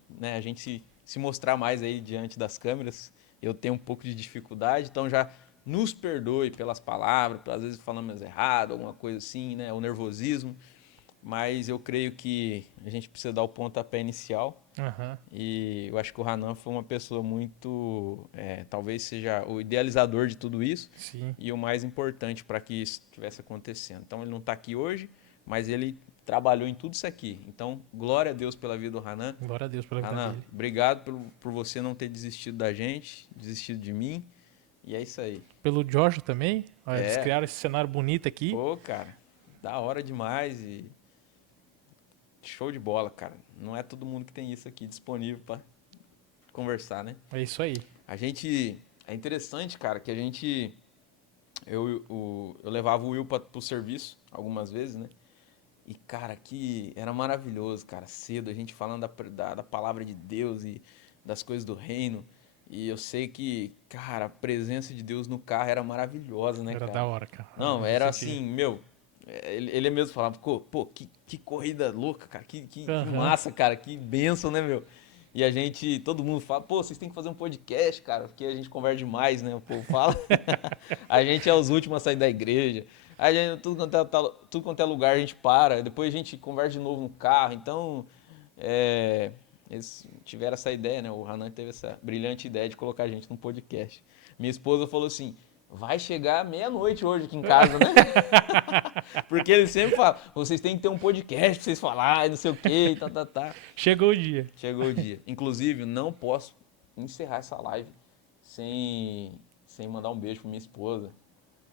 né, a gente se mostrar mais aí diante das câmeras. Eu tenho um pouco de dificuldade, então já nos perdoe pelas palavras, às vezes falamos errado, alguma coisa assim, né? O nervosismo. Mas eu creio que a gente precisa dar o pontapé inicial. E eu acho que o Hanan foi uma pessoa muito... talvez seja o idealizador de tudo isso. Sim. E o mais importante para que isso estivesse acontecendo. Então, ele não está aqui hoje, mas ele trabalhou em tudo isso aqui. Então, glória a Deus pela vida do Hanan. Glória a Deus pela vida dele. Obrigado por você não ter desistido da gente, desistido de mim. E é isso aí. Pelo Jorge também. Eles criaram esse cenário bonito aqui. Pô, cara, da hora demais e... show de bola, cara. Não é todo mundo que tem isso aqui disponível para conversar, né? É isso aí. É interessante, cara, que a gente... Eu levava o Will para o serviço algumas vezes, né? E, cara, que era maravilhoso, cara. Cedo, a gente falando da palavra de Deus e das coisas do reino. E eu sei que, cara, a presença de Deus no carro era maravilhosa, né, Era cara? da hora, cara. Não, Eu era sentia. assim, meu. Ele mesmo falava, pô, que corrida louca, cara. Que Aham. massa, cara. Que bênção, né, meu? E a gente, todo mundo fala, pô, vocês têm que fazer um podcast, cara, porque a gente conversa demais, né? O povo fala. A gente é os últimos a sair da igreja. Aí, tudo quanto é lugar a gente para. Depois a gente conversa de novo no carro. Então, eles tiveram essa ideia, né? O Hanan teve essa brilhante ideia de colocar a gente num podcast. Minha esposa falou assim: vai chegar meia-noite hoje aqui em casa, né? Porque ele sempre fala: vocês têm que ter um podcast pra vocês falarem, não sei o quê, tá. Chegou o dia. Chegou o dia. Inclusive, não posso encerrar essa live sem mandar um beijo pra minha esposa,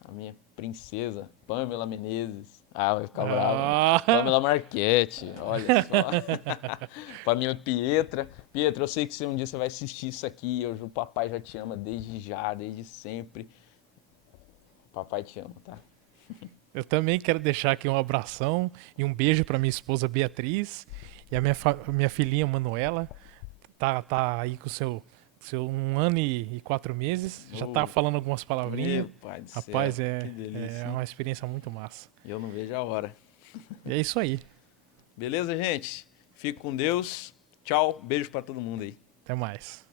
a minha princesa, Pamela Menezes. Ah, vai ficar brava, né? Ah. Pamela Marchetti, olha só. Pra minha Pietra. Pietra, eu sei que um dia você vai assistir isso aqui. Hoje o papai já te ama desde já, desde sempre. Papai te ama, tá? Eu também quero deixar aqui um abração e um beijo para minha esposa Beatriz e a minha filhinha Manuela. Tá aí com o seu 1 ano e 4 meses. Já tá Oh, falando algumas palavrinhas. meu pai do céu, Rapaz, que é delícia, hein? uma experiência muito massa. Eu não vejo a hora. E é isso aí. Beleza, gente? Fico com Deus. Tchau. Beijo pra todo mundo aí. Até mais.